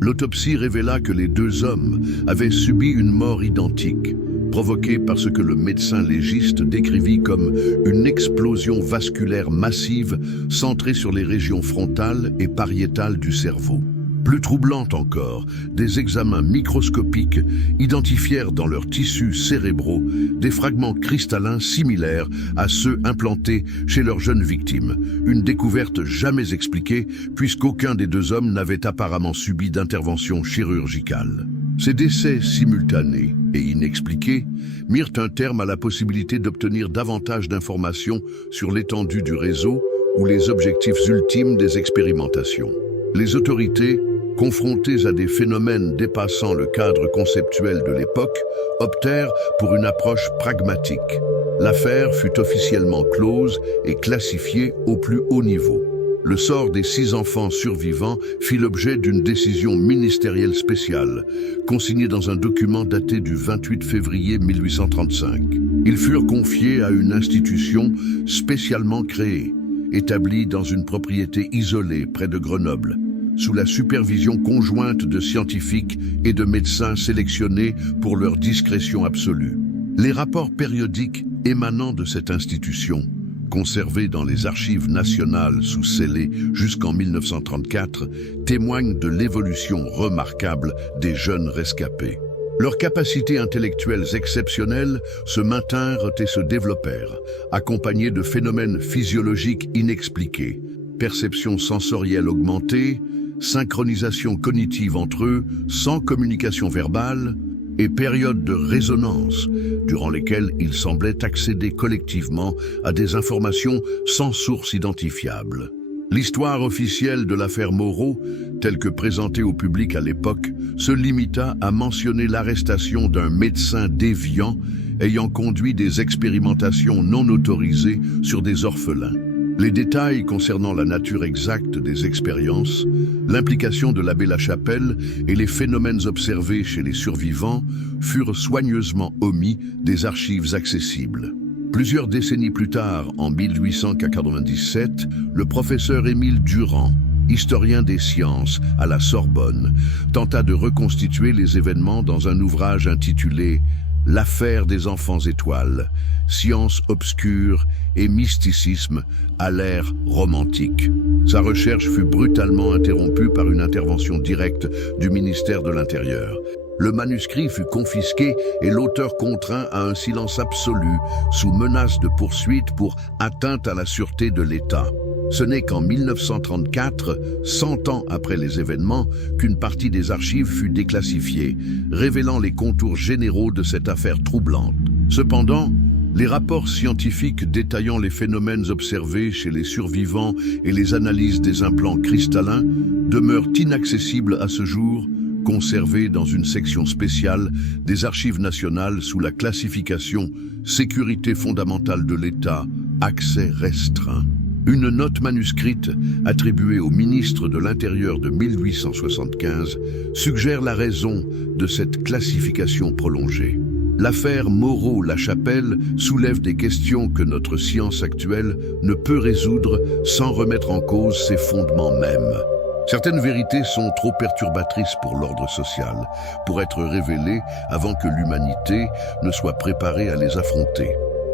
L'autopsie révéla que les deux hommes avaient subi une mort identique, provoquée par ce que le médecin légiste décrivit comme une explosion vasculaire massive centrée sur les régions frontales et pariétales du cerveau. Plus troublante encore, des examens microscopiques identifièrent dans leurs tissus cérébraux des fragments cristallins similaires à ceux implantés chez leurs jeunes victimes, une découverte jamais expliquée puisqu'aucun des deux hommes n'avait apparemment subi d'intervention chirurgicale. Ces décès simultanés et inexpliqués mirent un terme à la possibilité d'obtenir davantage d'informations sur l'étendue du réseau ou les objectifs ultimes des expérimentations. Les autorités, confrontées à des phénomènes dépassant le cadre conceptuel de l'époque, optèrent pour une approche pragmatique. L'affaire fut officiellement close et classifiée au plus haut niveau. Le sort des 6 enfants survivants fit l'objet d'une décision ministérielle spéciale, consignée dans un document daté du 28 février 1835. Ils furent confiés à une institution spécialement créée, établie dans une propriété isolée près de Grenoble, sous la supervision conjointe de scientifiques et de médecins sélectionnés pour leur discrétion absolue. Les rapports périodiques émanant de cette institution, conservés dans les archives nationales sous scellé jusqu'en 1934, témoignent de l'évolution remarquable des jeunes rescapés. Leurs capacités intellectuelles exceptionnelles se maintinrent et se développèrent, accompagnées de phénomènes physiologiques inexpliqués, perception sensorielle augmentée, synchronisation cognitive entre eux sans communication verbale et périodes de résonance durant lesquelles ils semblaient accéder collectivement à des informations sans source identifiable. L'histoire officielle de l'affaire Moreau, telle que présentée au public à l'époque, se limita à mentionner l'arrestation d'un médecin déviant ayant conduit des expérimentations non autorisées sur des orphelins. Les détails concernant la nature exacte des expériences, l'implication de l'abbé Lachapelle et les phénomènes observés chez les survivants furent soigneusement omis des archives accessibles. Plusieurs décennies plus tard, en 1897, le professeur Émile Durand, historien des sciences à la Sorbonne, tenta de reconstituer les événements dans un ouvrage intitulé « L'affaire des enfants étoiles, sciences obscures et mysticisme à l'ère romantique ». Sa recherche fut brutalement interrompue par une intervention directe du ministère de l'Intérieur. Le manuscrit fut confisqué et l'auteur contraint à un silence absolu sous menace de poursuite pour atteinte à la sûreté de l'État. Ce n'est qu'en 1934, 100 ans après les événements, qu'une partie des archives fut déclassifiée, révélant les contours généraux de cette affaire troublante. Cependant, les rapports scientifiques détaillant les phénomènes observés chez les survivants et les analyses des implants cristallins demeurent inaccessibles à ce jour, conservés dans une section spéciale des Archives nationales sous la classification « Sécurité fondamentale de l'État, accès restreint ». Une note manuscrite attribuée au ministre de l'Intérieur de 1875 suggère la raison de cette classification prolongée. L'affaire Moreau-Lachapelle soulève des questions que notre science actuelle ne peut résoudre sans remettre en cause ses fondements mêmes. Certaines vérités sont trop perturbatrices pour l'ordre social, pour être révélées avant que l'humanité ne soit préparée à les affronter.